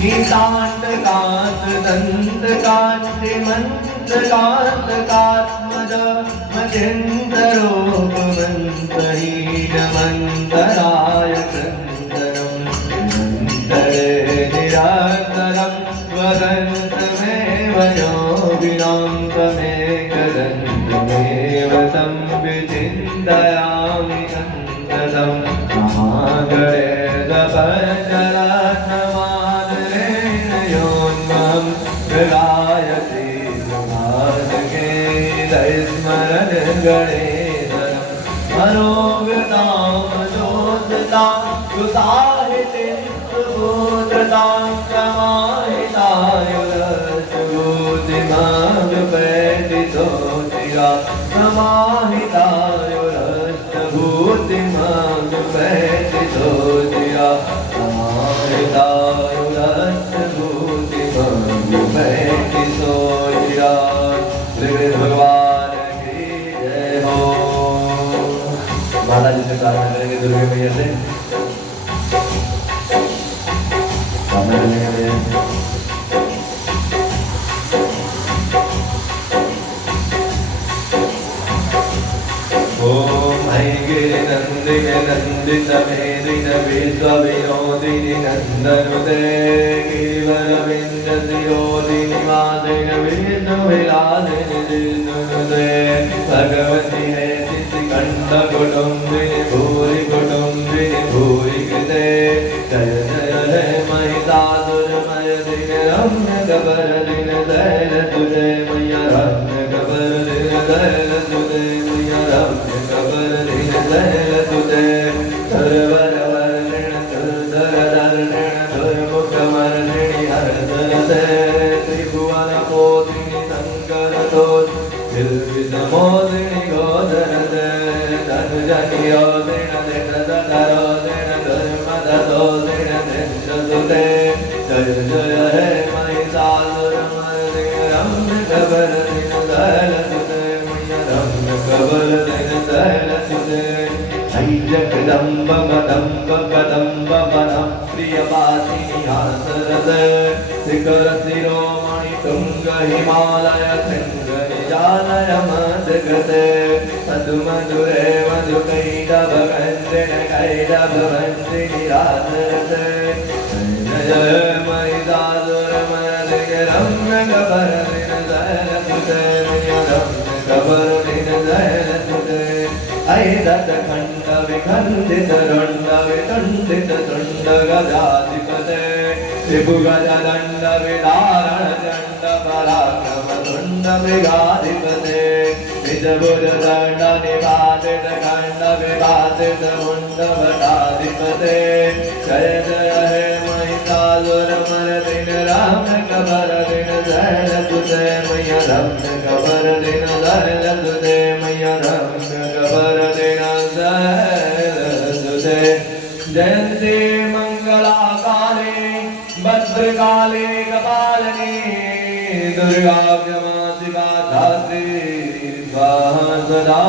नीतान्तकान्त दन्तकान्तिमन्तकान्तकात्मज मचिन्तरोपमन्तरीडमन्तराय चन्दनं निरन्तरे निरन्तरं वदन्तमेव योगिनां तमेकदन्तमेव तं विचिन्तयामि सन्ततं महागणेशपञ्चरत्नमादरेण योन्मं प्रगायते स्मरण गणेशनं मनोगतां सुसाहितिं सुबोधतां समाहितायुरस्तभूतिमागपैतितोतिरा समाहितायुरस्तभूतिमागपैतितोतिरा समाहितायुरस्तभूतिमागपैतितोतिरा भगवान की जय हो। माता जी से प्रार्थना करेंगे दुर्गे मैया से प्रार्थना करेंगे भैया। ओम ऐगिरि नंदिनि नंदित मेदिन विश्वविनोदिनि नंदनुते गिरिवरविंद शिरोदिनि वासिनि विष्णुविलासिनि जिष्णुनुते भगवती है शिशुकंठ कुटुंबिनि भूरि कुटुंबिनि भूरि कृते जय जय हे महिषासुरमर्दिनि रम्यकबरदिनि शैलसुते मैया रम्यकबरदिनि शैलसुते मैया रम्यकबरदिनि शैलसुते सर्वरवर्णिण सुरधरधर्णिण दुर्मुखमर्दिनि हरसरसे त्रिभुवनपोतिनि शङ्करतोषि निर्विषमोदिनि गोचरसे धनुजनियोदिन दिनदधरोदिन धर्मदतोदिन नित्यसुते जय जय हे महिषासुरमर्दिनि रम्यकबरदिनि शैलसुते मैया रम्यकबरदिनि शैलसुते जगदम्ब कदम्ब कदम्ब वनं प्रियवासिनी हासरसे शिखर शिरोमणि तुंग हिमालय शृंग निजानय मदगते सदुमधुरे मधुकैटभवन्दिन कैटभवन्दिनि रासरसे जय जय महिषासुरमर्दिनि रम्यकबरदिनि शैलसुते मैया रम्यकबरदिनि शैलसुते ऐदत खंड विखंडित रुंड विखंडित तुंड गजाधिपते त्रिभुगजदंड विदारण दंड पराक्रम तुंड मृगाधिपते निजभुज दंड निवासित खंड विवासित मुंड भटाधिपते जय जय हे महिषासुरमर्दिनि रम्यकबरदिनि शैलसुते मैया रम्यकबरदिनि शैलसुते मैया रम्यकबरदिनि शैलसुते जयन्ती मंगलाकाले भद्रकाले कपालिनी दुर्गा क्षमा शिवा धात्री स्वाहा सदा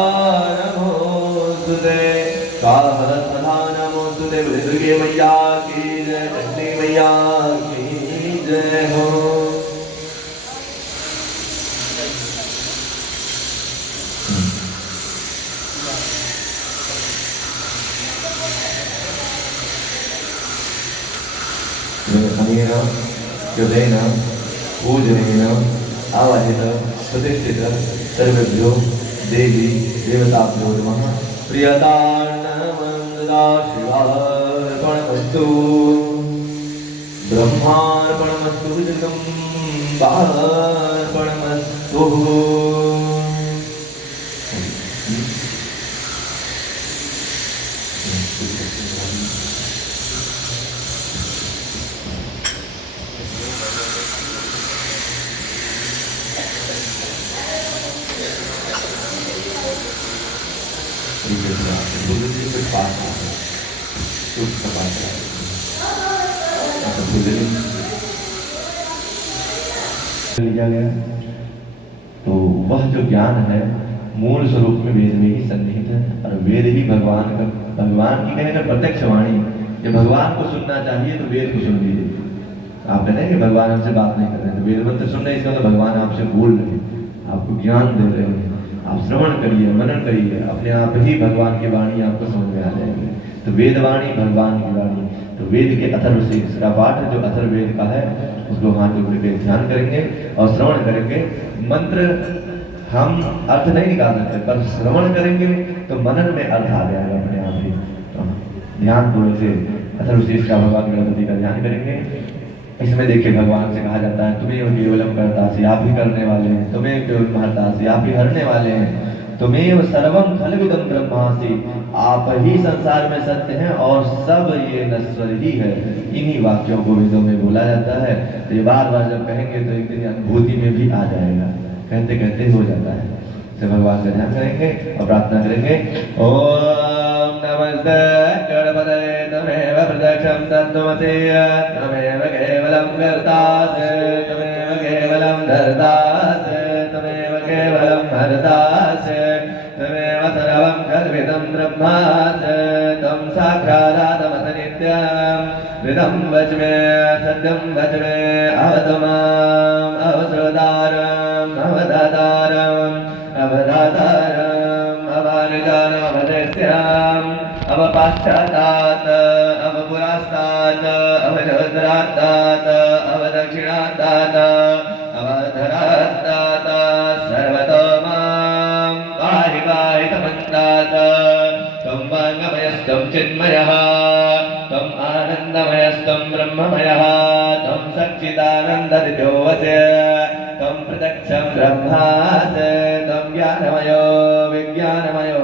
नमोस्तुते स्वाहा सदा नमोस्तुते। दुर्गे मैया की जय, चंडी मैया की जय हो। अनेन युधेन पूजनेन आवाहित प्रतिष्ठित सर्वेभ्यो देवी देवताभ्यो नमः। प्रियतार्णवन्दना शिवार्पणमस्तु ब्रह्मार्पणमस्तु जगदम्बार्पणमस्तु। लिया गया। तो वह जो ज्ञान है मूल स्वरूप में वेद में ही सन्निहित है, और वेद ही भगवान की कहेगा प्रत्यक्ष वाणी। जब भगवान को सुनना चाहिए तो वेद को सुन लीजिए। आप कहते हैं कि भगवान हमसे बात नहीं कर रहे, तो वेद मंत्र सुन रहे, इसका मतलब भगवान आपसे बोल रहे हैं, आपको ज्ञान दे रहे हैं। आप श्रवण करिए, मनन करिए, अपने आप ही भगवान की वाणी आपको समझ में आ जाएगी। तो वेद वाणी भगवान की वाणी। तो वेद के अथर्वशीर्ष का पाठ जो अथर्ववेद का है उसको हाथ जोड़ के ध्यान करेंगे और श्रवण करेंगे। मंत्र हम अर्थ नहीं निकाल सकते, पर श्रवण करेंगे तो मनन में अर्थ आ जाएगा अपने आप ही। तो ध्यान पूर्वक से अथर्वशीर्ष का भगवान गणपति का ध्यान करेंगे। इसमें देखिए भगवान से कहा जाता है तुम्हें केवलम कर्तासि, आप ही करने वाले हैं, तुम्हें केवल महर्तासि, आप ही हरने वाले हैं, तुम्हें सर्वम खलविदम ब्रह्मासि, आप ही संसार में सत्य हैं और सब ये नश्वर ही है। इन्हीं वाक्यों को वेदों में बोला जाता है। तो ये बार बार जब कहेंगे तो एक दिन अनुभूति में भी आ जाएगा, कहते कहते हो जाता है। तो भगवान का ध्यान करेंगे और प्रार्थना करेंगे। ओम नमस्ते गणपतये तमेव प्रत्यक्षं तत्त्वमसि, तमेव केवलं कर्तासि, तमेव केवलं धर्तासि, तमेव केवलं हर्तासि, तमेव सर्वं कल्पितं ब्रह्मासि, तं साक्षादात्मत नित्यं हृदं वच मे सत्यं वच मे अवतु माम् अवश्रोतारम् अवदातारम् अवदातारम् अवानिदानम् अवदेस्याम् अवपाश्चातात् अवपुरास्तात् अवजोदरात्तात् अवदक्षिणात्तात् अवधरात्तात् सर्वतो मां पाहि पाहि तमन्तात्। त्वं वाङ्मयस्त्वं चिन्मयः, त्वम् आनन्दमयस्त्वं ब्रह्ममयः, त्वं सच्चिदानन्दनित्योऽसि, त्वं प्रत्यक्षं ब्रह्मासि, त्वं ज्ञानमयो विज्ञानमयो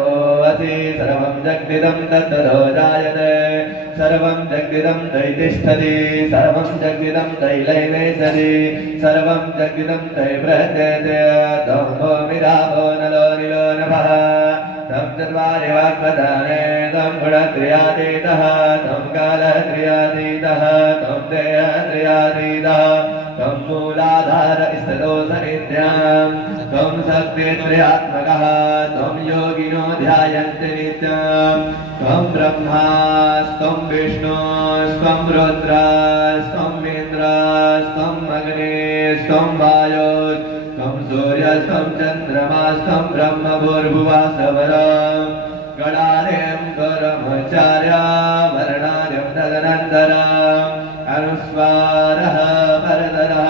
असि। सर्वं जगदिदं तत्ततो जायते, सर्वं जगदिदं तयि तिष्ठति, सर्वं जगदिदं तयि लयने सति, सर्वं जगदिदं तयि प्रत्यते। त्वं भूमिरापो नलो निलो नभः, त्वं चत्वारि वाक्पदाने, त्वं गुणत्रयातीतः, त्वं कालत्रयातीतः, त्वं देहत्रयातीतः, त्वं मूलाधार स्थितोऽस नित्यं, त्वं शक्तित्रयात्मकः, त्वं योगिनो ध्यायन्ति नित्यं। त्वं ब्रह्मास्त्वं विष्णुस्त्वं रुद्रस्त्वं इन्द्रस्त्वं अग्निस्त्वं वायुस्त्वं सूर्यस्त्वं चन्द्रमास्त्वं ब्रह्म भूर्भुवस्सवरं गणार्यं गुरुमाचार्य वर्णार्यं तदनन्तरम् अनुस्वारः परतरः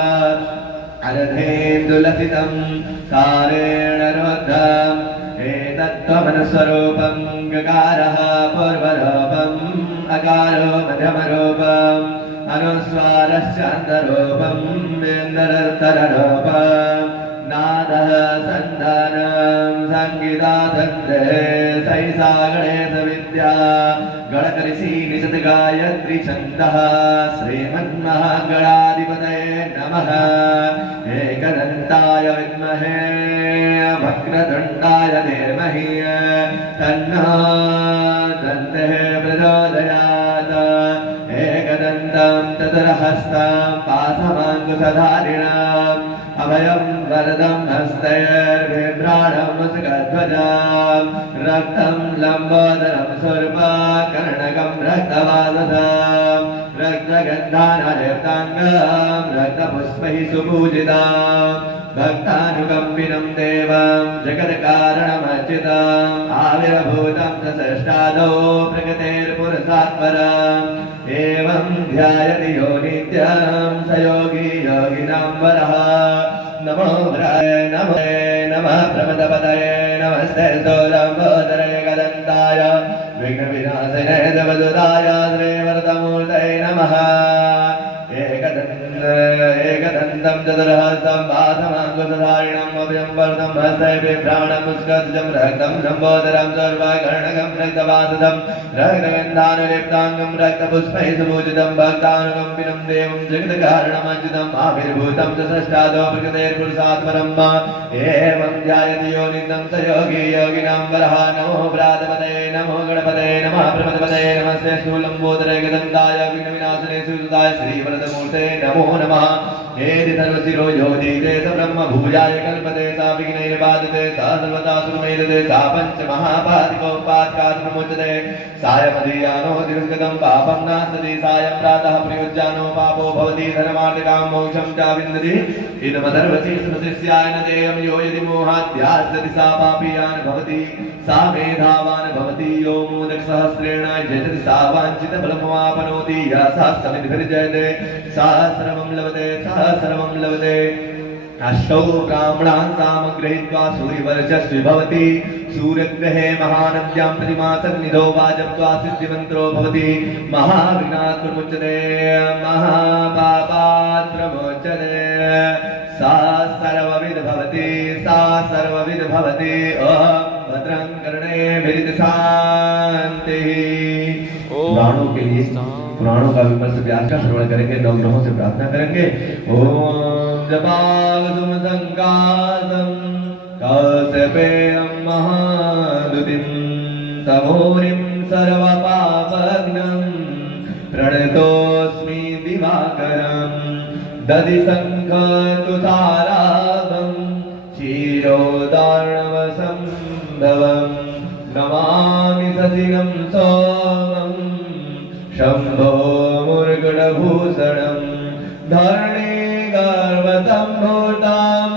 अर्धेन्दुलसितं सारेण रुद्धम् एतत्त्वमनुस्वरूपं गकारः पूर्वरूपम् अकारो मध्यमरूपम् अनुस्वारश्चान्तरूपम् इन्दरतररूपम् नादः सन्धानं संगीताधन्ते सैसा गणेशविद्या गणकऋषि निषद गायत्री छन्दः श्रीमन्महागणाधिपतये नमः। एकदन्ताय विद्महे वक्रतुण्डाय धीमहि तन्नो दन्तः प्रचोदयात्। एकदन्तं चतुर्हस्तं पाशमाङ्कुशधारिणम् अभयं वरदं हस्तैर्बिभ्राणं मुसगध्वजं रक्तं लम्बोदरं शूर्पकर्णकं रक्तवाससं रक्तगन्धानलेप्ताङ्गं रक्तपुष्पैः सुपूजितं भक्तानुकम्पिनं देवं जगत्कारणमर्चितम् आविर्भूतं च षष्ठादौ प्रकृतेर्पुरुषात्परम् एवं ध्यायति यो नित्यं स योगी योगिनां वरः। नमो भ्राय नमः प्रमदपतये नमस्ते स्थूलम्बोदरये गदन्ताय विघ्नविनाशिने देवदूताय श्रीवरदमूर्तये नमः। एकदन्तं चतुर्हस्तं पाशमाङ्कुशधारिणम् अभयं वरदं हस्तै बिभ्राणं मुस्कध्वजं रक्तं लम्बोदरं शूर्पकर्णकं रक्तवाससं रक्तगन्धानुलेप्ताङ्गं रक्तपुष्पैः सुपूजितं भक्तानुकम्पिनं देवं जगत्कारणमर्चितम् आविर्भूतं च षष्ठादौ प्रकृतेर्पुरुषात्परम् एवं ध्यायति यो नित्यं स योगी योगिनां वरः। नमो व्रातपतये नमो गणपतये नमः प्रमदपतये नमस्ते स्थूलम्बोदरये गदन्ताय विघ्नविनाशिने सुताय श्रीवरदमूर्ते नमो नमः। हे धर्मशिरो योधीते स ब्रह्म भूजाय कल्पते सा विघ्नैर्बाधते सा सर्वदा सुमेधते सा पंच महापातिकोपात्कात् प्रमुच्यते सायमधियानो दिवसगतं पापं नास्ति सायं प्रातः प्रयुज्यानो पापो भवति धर्मार्थकां मोक्षं च विन्दति इदमधर्वशीर्षमशिष्याय न देयं यो यदि मोहाद्यास्तति सा पापीयान् भवति सा मेधावान् भवति यो मोदकसहस्रेण यजति सा वाञ्छितफलमवाप्नोति यः सहस्रमिद्भिर्जयते सहस्रमं लभते सहस्रमं लभते अष्टौ ब्राह्मणान् सामग्रहीत्वा सूर्यवर्चस्वी भवति सूर्यग्रहे महानद्यां प्रतिमासन्निधौ वा जप्त्वा सिद्धिमन्त्रो भवति महाविघ्नात् प्रमुच्यते महापापात् प्रमुच्यते सा सर्वविद भवति सा सर्वविद भवति भद्रं कर्णेभिर् शान्तिः। पुराणों के लिए पुराणों का विमर्श व्यास का श्रवण करेंगे, नौ ग्रहों से प्रार्थना करेंगे। ओम जपागसुम संकासम कौसपेयं महादुतिं तमोरिं सर्वपापघ्नं प्रणतोऽस्मि दिवाकरं दधि शङ्खतुषाराभं क्षीरोदार्णवसम्भवं नमामि ससिनं सोमं शम्भो मुर्गुडभूषणं धरणीगर्भसम्भूतां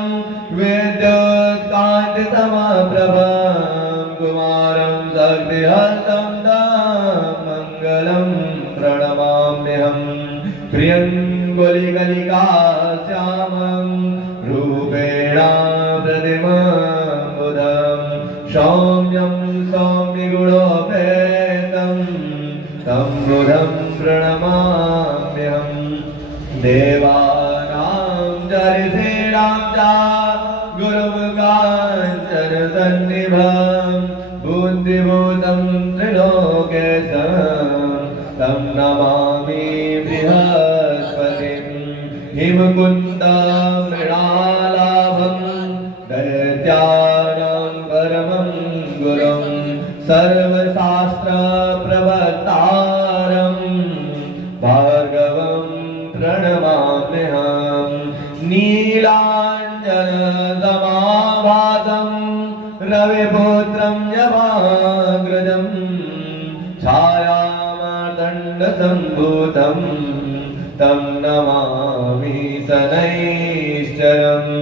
विद्युत्कान्तिसमप्रभं कुमारं शक्तिहस्तं तं मङ्गलं प्रणमाम्यहं प्रियङ्गुलिकलिकाश्यामं रूपेण प्रतिमं बुधं सौम्यं सौम्यगुणोपेतं तं बुधं प्रणमाम्यहं देवानां ऋषीणां च गुरुमुखाञ्चनसन्निभं बुद्धिभूतं त्रिलोकेशं तं नमामि बृहस्पतिं हिमकुन्दं मृणालाभं दैत्यानां परमं गुरुं सर्वशास्त्रप्रवक्तारं भार्गवं प्रणमाम्यहं नीलाञ्जनसमाभासं रविपुत्रं यमाग्रजं छायामार्तण्डसम्भूतं तं नमामि शनैश्चरम्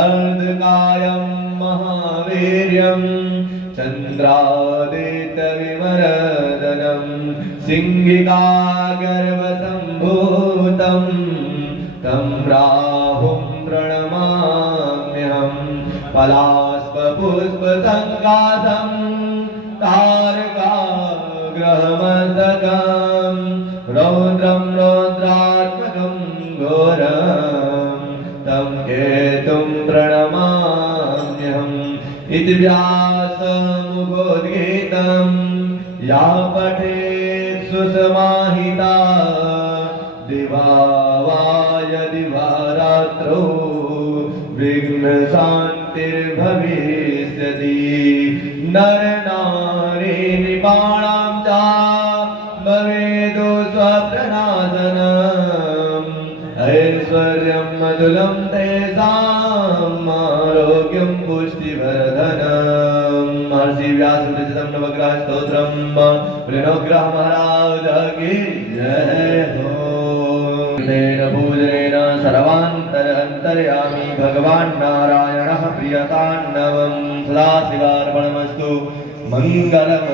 अर्धकायं महावीर्यं चन्द्रादित्यविमर्दनं सिंहिकागर्भसम्भूतं तं राहुं प्रणमाम्यहं पलाशपुष्पसङ्काशं तारकाग्रहमस्तकं रौद्रं रौद्रात्मकं घोरं तं केतुं प्रणमाम्यहम् इति व्यासमुपोद्गीतं या पठेत् सुसमाहिता दिवा वा यदि वा रात्रौ विघ्नशान्तिर्भविष्यति नरनारी नृपाणां च भवेदु स्वप्रणादनम् ऐश्वर्यं मधुलं तेषाम् आरोग्यं पुष्टिवर्धनम्। महर्षि व्यास विरचितं नवग्रह स्तोत्रं प्रणोग्रह महाराज की जय हो। तेन पूजनेन सर्वान्तरयामि भगवान् नारायणः प्रियतान्नवं सदाशिवार्पणमस्तु मंगलम्।